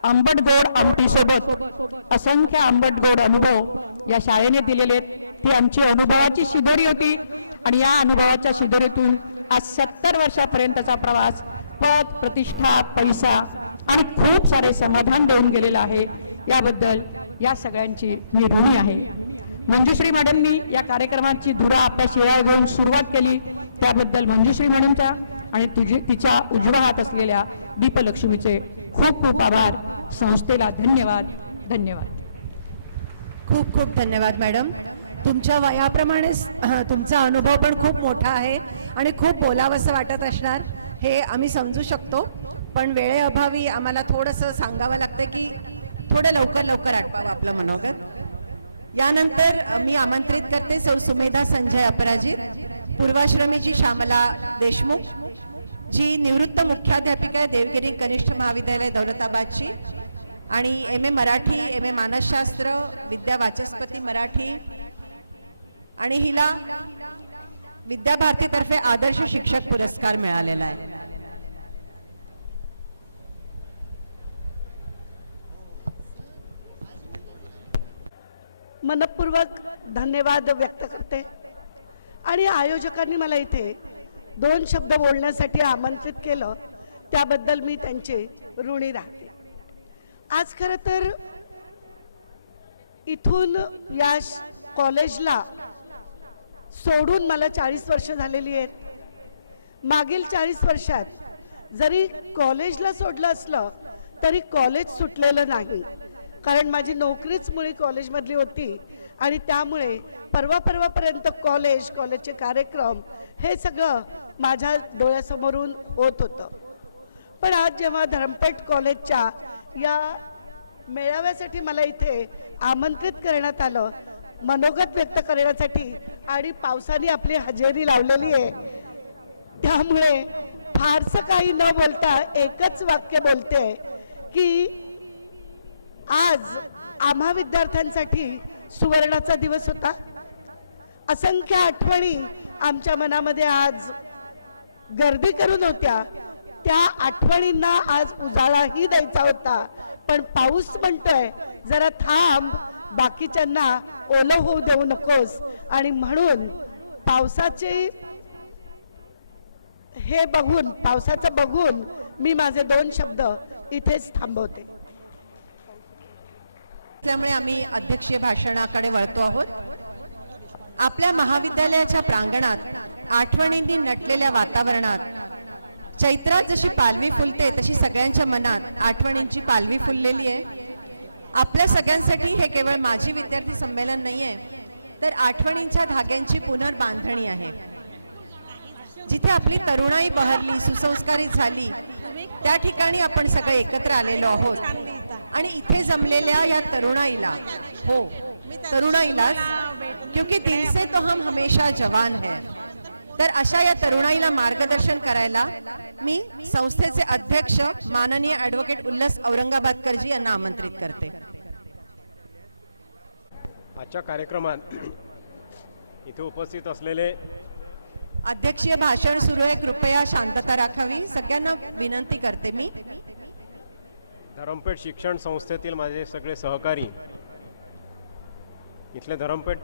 आंबट गोड आमटीसोबत असंख्य आंबट गोड अनुभव या शाळेने दिलेले. ती आमची अनुभवाची शिदोरी होती आणि या अनुभवाच्या शिदोरीतून आज 70 वर्षापर्यंतचा प्रवास पद, प्रतिष्ठा, पैसा आणि खूप सारे समाधान देऊन गेलेला आहे. याबद्दल या सगळ्यांची मी ऋणी आहे. मंजुश्री मॅडमनी या कार्यक्रमाची धुरा आपल्या शिवाय घेऊन सुरुवात केली, त्याबद्दल मंजुश्री मॅडमचा आणि तिच्या उजव्या हात असलेल्या दीपलक्ष्मीचे खूप खूप आभार. संस्थेला धन्यवाद. धन्यवाद. खूप खूप धन्यवाद मॅडम. तुमच्या वयाप्रमाणेच तुमचा अनुभव पण खूप मोठा आहे आणि खूप बोलावंसं वाटत असणार हे आम्ही समजू शकतो. पण वेळेअभावी आम्हाला थोडंसं सांगावं लागतं की थोडं लवकर आटपावं आपलं मनोगत. यानंतर मी आमंत्रित करते सौ सुमेधा संजय अपराजित, पूर्वाश्रमीची श्यामला देशमुख, जी निवृत्त मुख्याध्यापिका आहे देवगिरी कनिष्ठ महाविद्यालय दौलताबादची आणि MA मराठी, MA मानसशास्त्र, विद्या वाचस्पती मराठी आणि हिला विद्याभारतीतर्फे आदर्श शिक्षक पुरस्कार मिळालेला आहे. मनपूर्वक धन्यवाद व्यक्त करते आणि आयोजकांनी मला इथे 2 शब्द बोलण्यासाठी आमंत्रित केलं, त्याबद्दल मी त्यांचे ऋणी राहते. आज खरं तर इथून या कॉलेजला सोडून मला 40 वर्ष झालेली आहेत. मागील 40 वर्षात जरी कॉलेजला सोडलं असलं तरी कॉलेज सुटलेलं नाही, कारण माझी नोकरीच मुळी कॉलेजमधली होती आणि त्यामुळे परवापर्यंत कॉलेजचे कार्यक्रम हे सगळं माझ्या डोळ्यासमोरून होत होतं. पण आज जेव्हा धरमपेठ कॉलेजच्या या मेळाव्यासाठी मला इथे आमंत्रित करण्यात आलं, मनोगत व्यक्त करण्यासाठी, आणि पावसाने आपली हजेरी लावलेली आहे, त्यामुळे फारसं काही न बोलता एकच वाक्य बोलते की आज आम्हा विद्यार्थ्यांसाठी सुवर्णाचा दिवस होता. असंख्य आठवणी आमच्या मनामध्ये आज गर्दी करून होत्या. त्या आठवणींना आज उजाळाही द्यायचा होता, पण पाऊस म्हणतोय जरा थांब, बाकीच्यांना ओलं होऊ देऊ नकोस, आणि म्हणून पावसाचं बघून मी माझे 2 शब्द इथेच थांबवते. त्यामुळे आम्ही अध्यक्षीय भाषणाकडे वळतो आहोत. आपल्या महाविद्यालयाच्या प्रांगणात आठवणींनी नटलेल्या वातावरणात चैत्रात जशी पालवी फुलते तशी सगळ्यांच्या मनात आठवणींची पालवी फुललेली आहे. आपल्या सगळ्यांसाठी हे केवळ माझी विद्यार्थी संमेलन नाहीये, तर आठवणींच्या धाग्यांची पुनर्बांधणी आहे. जिथे आपली तरुणाई बहरली, सुसंस्कारित झाली, त्या ठिकाणी आपण सगळे एकत्र आलेलो आहोत आणि इथे जमलेल्या या तरुणाईला, क्योंकि दिल से तो हम हमेशा जवान है, तर अशा या तरुणाईला मार्गदर्शन करायला मी संस्थेचे अध्यक्ष माननीय ॲडव्होकेट उल्हास औरंगाबादकरजी यांना आमंत्रित करते. आजच्या कार्यक्रमात इथे उपस्थित असलेले अध्यक्षीय भाषण सुरू आहे, कृपया शांतता राखावी, सगळ्यांना विनंती करते मी. धरमपेठ शिक्षण संस्थेतील माझे सगळे सहकारी, इथले धरमपेठ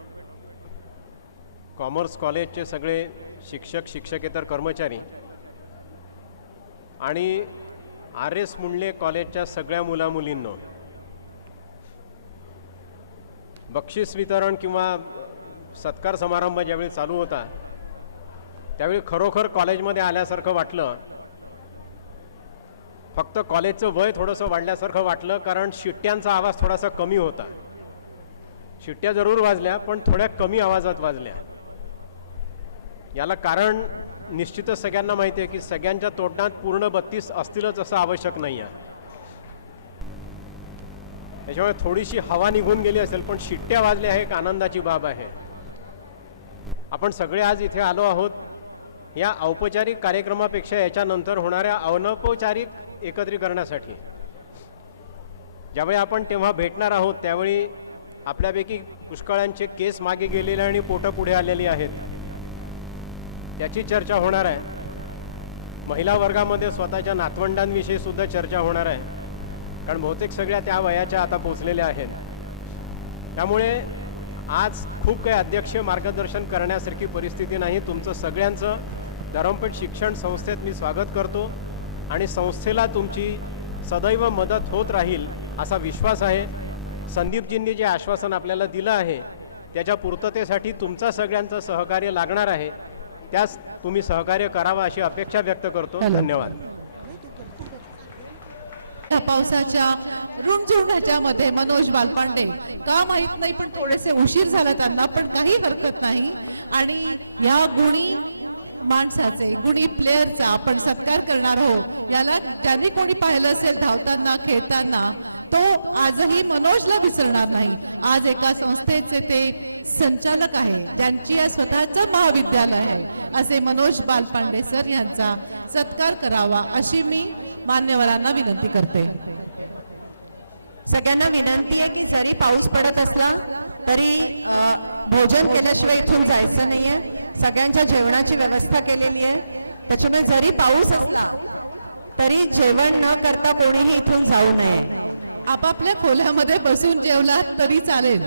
कॉमर्स कॉलेजचे सगळे शिक्षक, शिक्षकेतर कर्मचारी आणि RS मुंडले कॉलेजच्या सगळ्या मुलामुलींना बक्षीस वितरण किंवा सत्कार समारंभ ज्यावेळी चालू होता त्यावेळी खरोखर कॉलेजमध्ये आल्यासारखं वाटलं. फक्त कॉलेजचं वय थोडंसं वाढल्यासारखं वाटलं, कारण शिट्ट्यांचा आवाज थोडासा कमी होता. शिट्ट्या जरूर वाजल्या, पण थोड्या कमी आवाजात वाजल्या. याला कारण निश्चितच सगळ्यांना माहिती आहे की सगळ्यांच्या तोंडात पूर्ण 32 असतीलच असं आवश्यक नाही आहे. त्याच्यामुळे थोडीशी हवा निघून गेली असेल, पण शिट्ट्या वाजल्या हे एक आनंदाची बाब आहे. आपण सगळे आज इथे आलो आहोत या औपचारिक कार्यक्रमापेक्षा याच्यानंतर होणाऱ्या अनौपचारिक एकत्रीकरणासाठी. ज्यावेळी आपण तेव्हा भेटणार आहोत त्यावेळी आपल्यापैकी पुष्कळांचे केस मागे गेलेले आणि पोटं पुढे आलेली आहेत, त्याची चर्चा होणार आहे. महिला वर्गामध्ये स्वतःच्या नातवंडांविषयी सुद्धा चर्चा होणार आहे, कारण बहुतेक सगळ्या त्या वयाच्या आता पोचलेल्या आहेत. त्यामुळे आज खूप काही अध्यक्षीय मार्गदर्शन करण्यासारखी परिस्थिती नाही. तुमचं सगळ्यांचं धरमपेठ शिक्षण संस्थेत मी स्वागत करतो आणि संस्थेला तुमची सदैव मदत होत राहील असा विश्वास आहे. संदीपजींनी जे आश्वासन आपल्याला दिलं आहे त्याच्या पूर्ततेसाठी तुमचा सगळ्यांचं सहकार्य लागणार आहे. त्यास तुम्ही सहकार्य करावं अशी अपेक्षा व्यक्त करतो. धन्यवाद. पावसाच्या रुमझुम ह्याच्यामध्ये मनोज बालपांडे का माहित नाही, पण थोडेसे उशीर झाला त्यांना, पण काही हरकत नाही. आणि या गुणी माणसाचे, गुणी प्लेअरचा आपण सत्कार करणार आहोत. याला ज्यांनी कोणी पाहिलं असेल धावताना खेळताना तो आजही मनोजला विसरणार नाही. आज एका संस्थेचे ते संचालक आहे, ज्यांची स्वतःचं महाविद्यालय आहे, असे मनोज बालपांडे सर यांचा सत्कार करावा अशी मी मान्यवरांना विनंती करते. सगळ्यांना विनंती आहे की जरी पाऊस पडत असला तरी भोजन केल्याशिवाय इथून जायचं नाहीये. सगळ्यांच्या जेवणाची व्यवस्था केलेली आहे, त्याच्यामुळे जरी पाऊस असला तरी जेवण न करता कोणीही इथून जाऊ नये. आपापल्या खोल्यामध्ये बसून जेवलात तरी चालेल.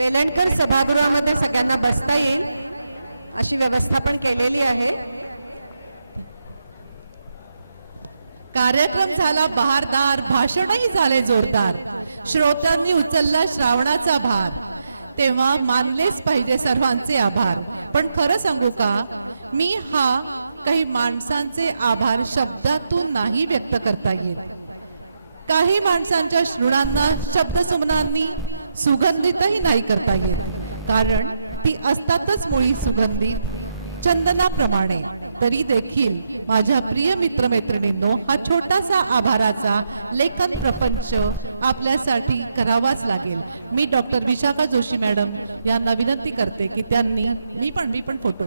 निरंतर सभागृहामध्ये सगळ्यांना बसता येईल अशी व्यवस्था पण केलेली आहे. कार्यक्रम झाला बहारदार, भाषणही झाले जोरदार, श्रोत्यांनी उचलला श्रावणाचा भार, तेव्हा मानलेच पाहिजे सर्वांचे आभार. पण खरं सांगू का, मी काही माणसांचे आभार शब्दातून नाही व्यक्त करता येत. काही माणसांच्या श्रुणांना शब्दसुमनांनी सुगंधितही नाही करता येत, कारण ती असतातच मुळी सुगंधित चंदनाप्रमाणे. तरी देखील माझ्या प्रिय मित्रमैत्रिणींनो, हा छोटासा आभाराचा लेखन प्रपंच आपल्यासाठी करावाच लागेल. मी डॉक्टर विशाखा जोशी मॅडम यांना विनंती करते की त्यांनी मी पण फोटो.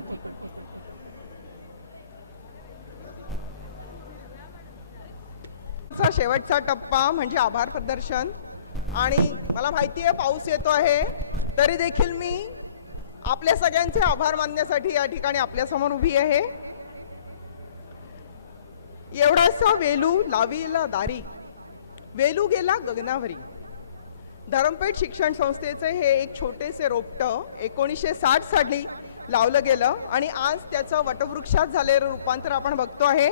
शेवटचा टप्पा म्हणजे आभार प्रदर्शन. आणि मला माहिती आहे पाऊस येतो आहे, तरी देखील मी आपल्या सगळ्यांचे आभार मानण्यासाठी या ठिकाणी आपल्यासमोर उभी आहे. एवढासा वेलू लावीला दारी, वेलू गेला गगनावरी. धरमपेठ शिक्षण संस्थेचे हे एक छोटेसे रोपटं 1960 साली लावलं गेलं आणि आज त्याचं वटवृक्षात झालेलं रूपांतर आपण बघतो आहे.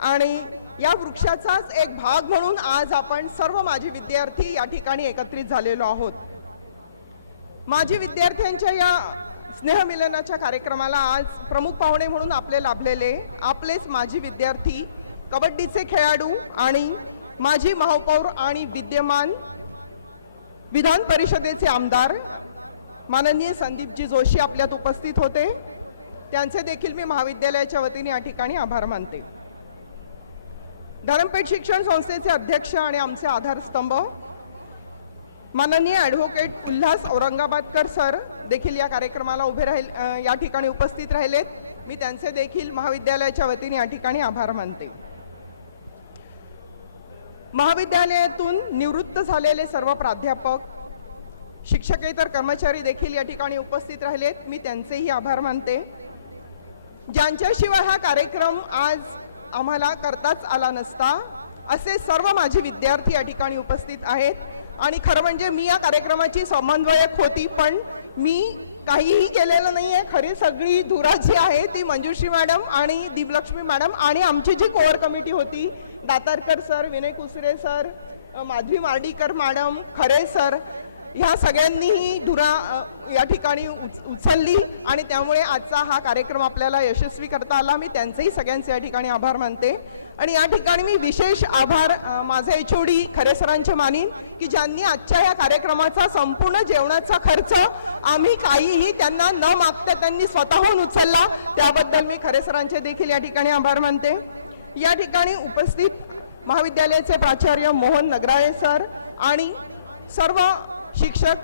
आणि या वृक्षाचाच एक भाग म्हणून आज आपण सर्व माजी विद्यार्थी या ठिकाणी एकत्रित झालेलो आहोत. माजी विद्यार्थ्यांच्या या स्नेहमिलनाच्या कार्यक्रमाला आज प्रमुख पाहुणे म्हणून आपले लाभलेले आपलेच माजी विद्यार्थी, कबड्डीचे खेळाडू आणि माजी महापौर आणि विद्यमान विधान परिषदेचे आमदार माननीय संदीपजी जोशी आपल्यात उपस्थित होते. त्यांचे देखील मी महाविद्यालयाच्या वतीने या ठिकाणी आभार मानते. धरमपेठ शिक्षण संस्थेचे अध्यक्ष आणि आमचे आधारस्तंभ माननीय ॲडव्होकेट उल्हास औरंगाबादकर सर देखील या कार्यक्रमाला या ठिकाणी उपस्थित राहिलेत. मी त्यांचे देखील महाविद्यालयाच्या वतीने या ठिकाणी आभार मानते. महाविद्यालयातून निवृत्त झालेले सर्व प्राध्यापक, शिक्षकेतर कर्मचारी देखील या ठिकाणी उपस्थित राहिलेत. मी त्यांचेही आभार मानते. ज्यांच्याशिवाय हा कार्यक्रम आज आम्हाला करताच आला नसता असे सर्व माझे विद्यार्थी या ठिकाणी उपस्थित आहेत. आणि खरं म्हणजे मी या कार्यक्रमाची समन्वयक होती, पण मी काहीही केलेलं नाही आहे. खरी सगळी धुरा जी आहे ती मंजुश्री मॅडम आणि दिवलक्ष्मी मॅडम आणि आमची जी कोअर कमिटी होती Datarkar sir, Vinay Kusre sir, Madhavi Mardikar madam, Khare sir, ह्या सगळ्यांनीही धुरा या ठिकाणी उचलली आणि त्यामुळे आजचा हा कार्यक्रम आपल्याला यशस्वी करता आला. मी त्यांचेही सगळ्यांचे या ठिकाणी आभार मानते. आणि या ठिकाणी मी विशेष आभार माझे HOD खरे सरांचे मानीन की ज्यांनी आजच्या या कार्यक्रमाचा संपूर्ण जेवणाचा खर्च आम्ही काहीही त्यांना न मागता त्यांनी स्वतःहून उचलला. त्याबद्दल मी खरे सरांचे देखील या ठिकाणी आभार मानते. या ठिकाणी उपस्थित महाविद्यालयाचे प्राचार्य मोहन नगराळे सर आणि सर्व शिक्षक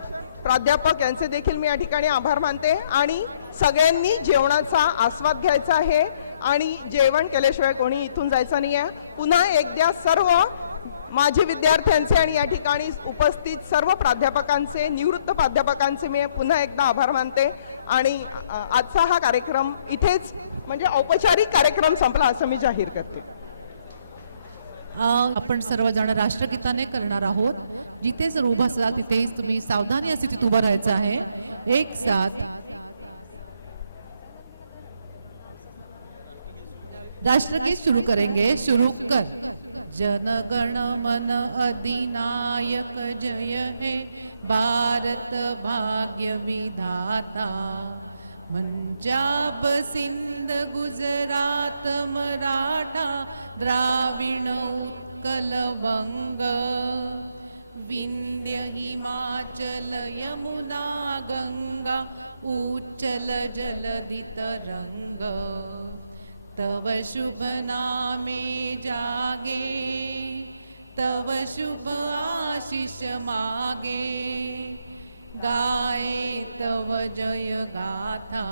प्राध्यापक यांचे देखील मी या ठिकाणी आभार मानते. आणि सगळ्यांनी जेवणाचा आस्वाद घ्यायचा आहे आणि जेवण केल्याशिवाय कोणी इथून जायचं नाही आहे. पुन्हा एकदा सर्व माजी विद्यार्थ्यांचे आणि या ठिकाणी उपस्थित सर्व प्राध्यापकांचे, निवृत्त प्राध्यापकांचे मी पुन्हा एकदा आभार मानते. आणि आजचा हा कार्यक्रम इथेच म्हणजे औपचारिक कार्यक्रम संपला असं मी जाहीर करते. आपण सर्वजण राष्ट्रगीताने करणार आहोत. जिथे जर उभं असाल तिथेच तुम्ही सावधानी या स्थितीत उभं राहायचं आहे. एक साथ राष्ट्रगीत शुरू करेंगे. शुरू कर. जन गण मन अधिनायक जय हे भारत भाग्य विधाता. पंजाब सिंध गुजरात मराठा द्राविड उत्कल वंग विंध्य हिमाचल यमुना गंगा उच्चल जलधि तरंग. तव शुभ नामे जागे तव शुभ आशीष मागे. गाए तव जय गाथा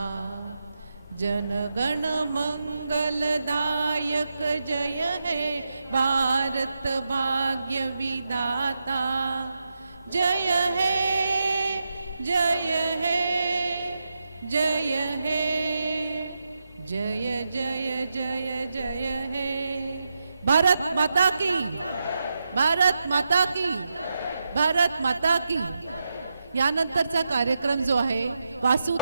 जनगण मंगलदायक जय हे भारत भाग्य विधाता. जय हे जय हे जय हे जय जय जय जय हे. भारत माता की, भारत माता की, भारत माता की. यानंतरचा कार्यक्रम जो आहे वासू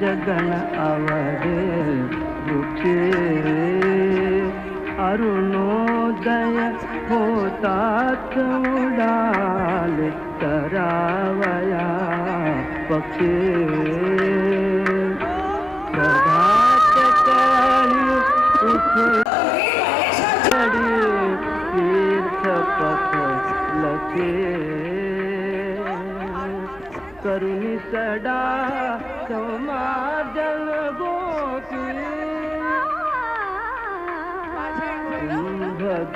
जगन आवडे वृक्षे अरुणोदय होतात उडाले करावया पक्षी प्रभात काळी उठडी तीर्थ पथ लखे करुणी सडा समाजल गोपी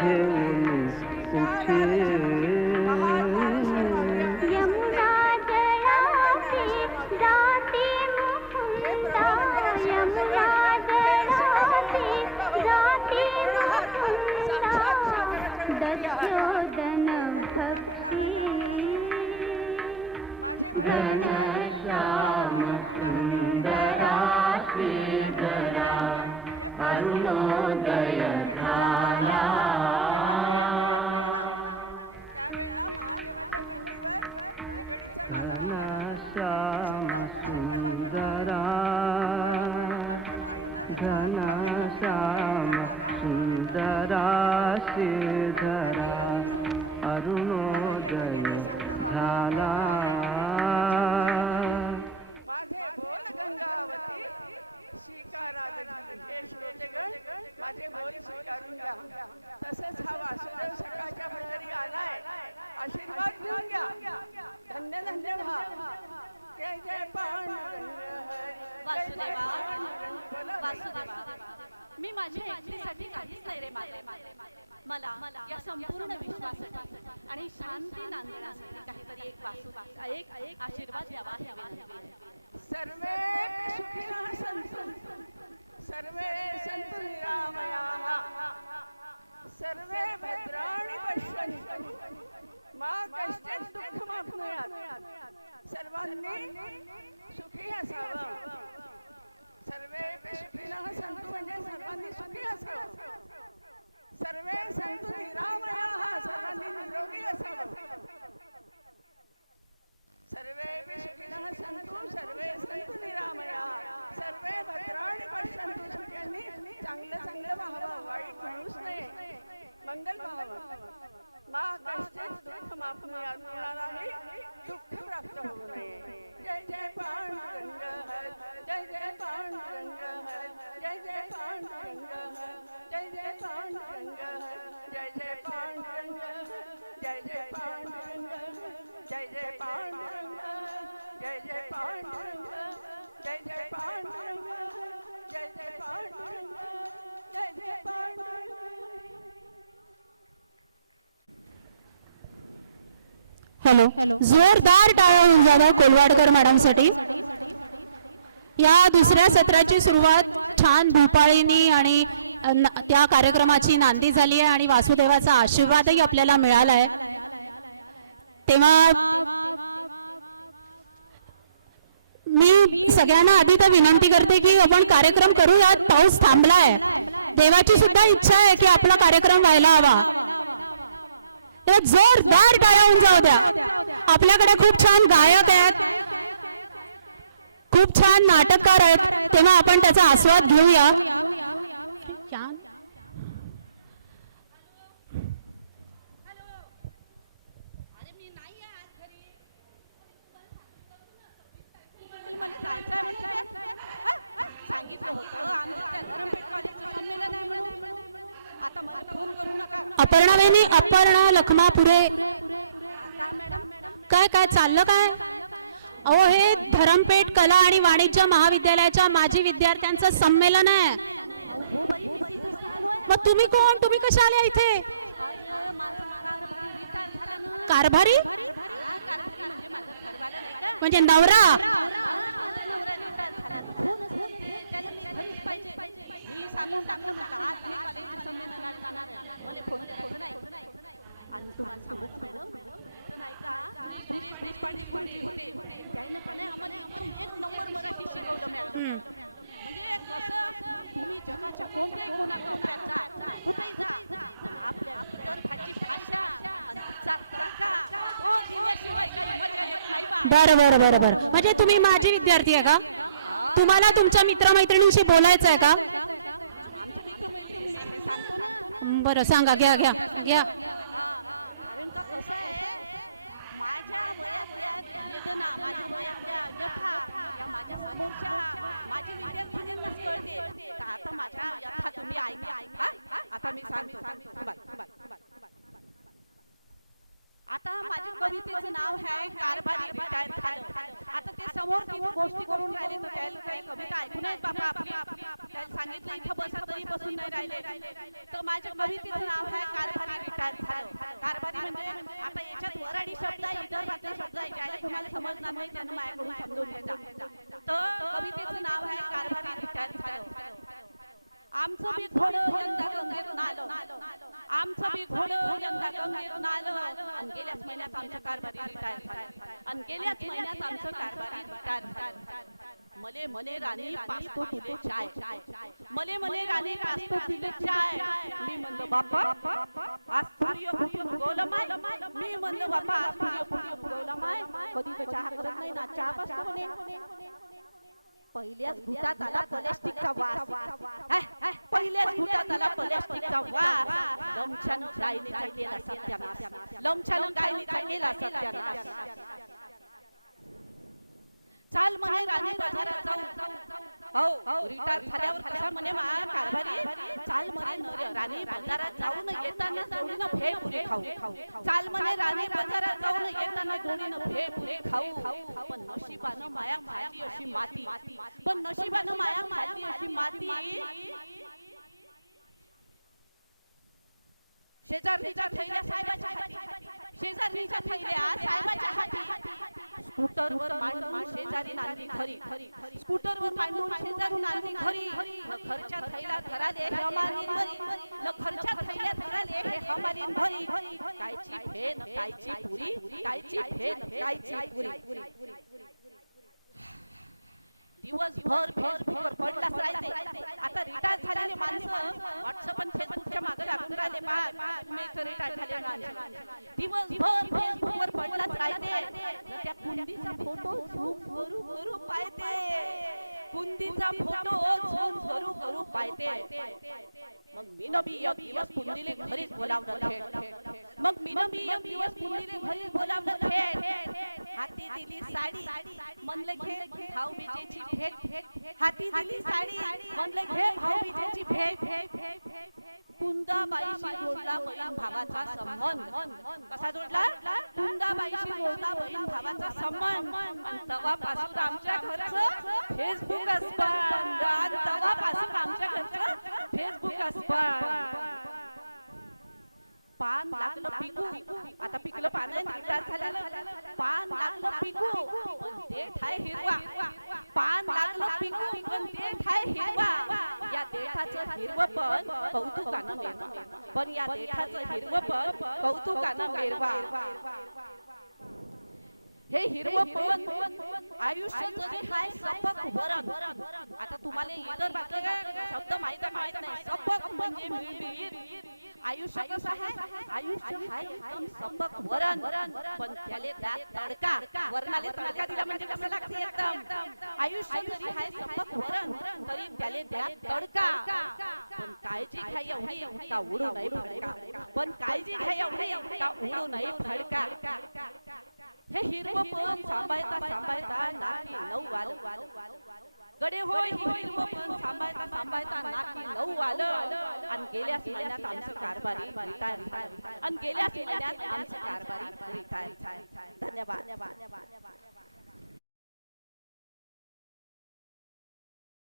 घेऊन उठे यमुना जळासी जाती मुकुंदा यमुना जळासी जाती मुकुंदा दस्योदन भक्षी घनश्याम सुंदरा श्रीधरा अरुणोदय झाला घनश्याम सुंदरा घनश्याम सुंदरा श्रीधरा अरुणोदय झाला मी माझ्या इच्छेसाठी काढलीच रे मला या संपूर्ण विश्वासासाठी आणि शांती नांदण्यासाठी काहीतरी एक आशीर्वाद द्यावा सर्वे सर्वे संत निरामया सर्वे मित्राणि पश्यन्तु मा कश्चित् दुःखमाप्नुयात् सर्वांनी सुखी असावं सर्वे सुखिनः सन्तु म्हणजे सर्वांनी सुखी असावं सर्वे संत निरामयाः सर्वांनी निरोगी असावं सर्वे सुखिनः सन्तु सर्वे संत निरामयाः सर्वे मित्राणि पश्यन्तु सगळ्यांनी चांगलं व्हावं वाईट होऊच नये मंगल व्हावं मा कश्चित् दुःखमाप्नुयात् कुणालाही दुःख प्राप्त होऊ नये जय जय पांडुरंग जय जय पांडुरंग जय जय पांडुरंग जय जय पांडुरंग जय जय पांडुरंग जय जय पांडुरंग जय जय पांडुरंग जय जय पांडुरंग जय जय पांडुरंग जय जय पांडुरंग जय जय पांडुरंग हॅलो, जोरदार टाळ्या होऊन जावा कोलवाडकर मॅडमसाठी. या दुसऱ्या सत्राची सुरुवात छान भूपाळीनी आणि त्या कार्यक्रमाची नांदी झाली आहे आणि वासुदेवाचा आशीर्वादही आपल्याला मिळाला आहे. तेव्हा मी सगळ्यांना आधी तर विनंती करते की आपण कार्यक्रम करूयात. पाऊस थांबलाय. देवाची सुद्धा इच्छा आहे की आपला कार्यक्रम व्हायला हवा. जोरदार टाळ्या होऊन जाऊ द्या. आपल्याकडे खूप छान गायक आहेत, खूप छान नाटककार आहेत, तेव्हा आपण त्याचा आस्वाद घेऊया. अपर्णा वेणी, अपर्णा लखमापुरे, काय काय चाललं काय? अहो, हे धरमपेठ कला आणि वाणिज्य महाविद्यालयाच्या माजी विद्यार्थ्यांचं संमेलन आहे. मग तुम्ही कोण? तुम्ही कशा आल्या इथे? कारभारी म्हणजे नवरा? बरं बरं बरं बरं. म्हणजे तुम्ही माझी विद्यार्थी आहे का? तुम्हाला तुमच्या मित्रमैत्रिणींशी बोलायचं आहे का? बरं सांगा, घ्या घ्या घ्या.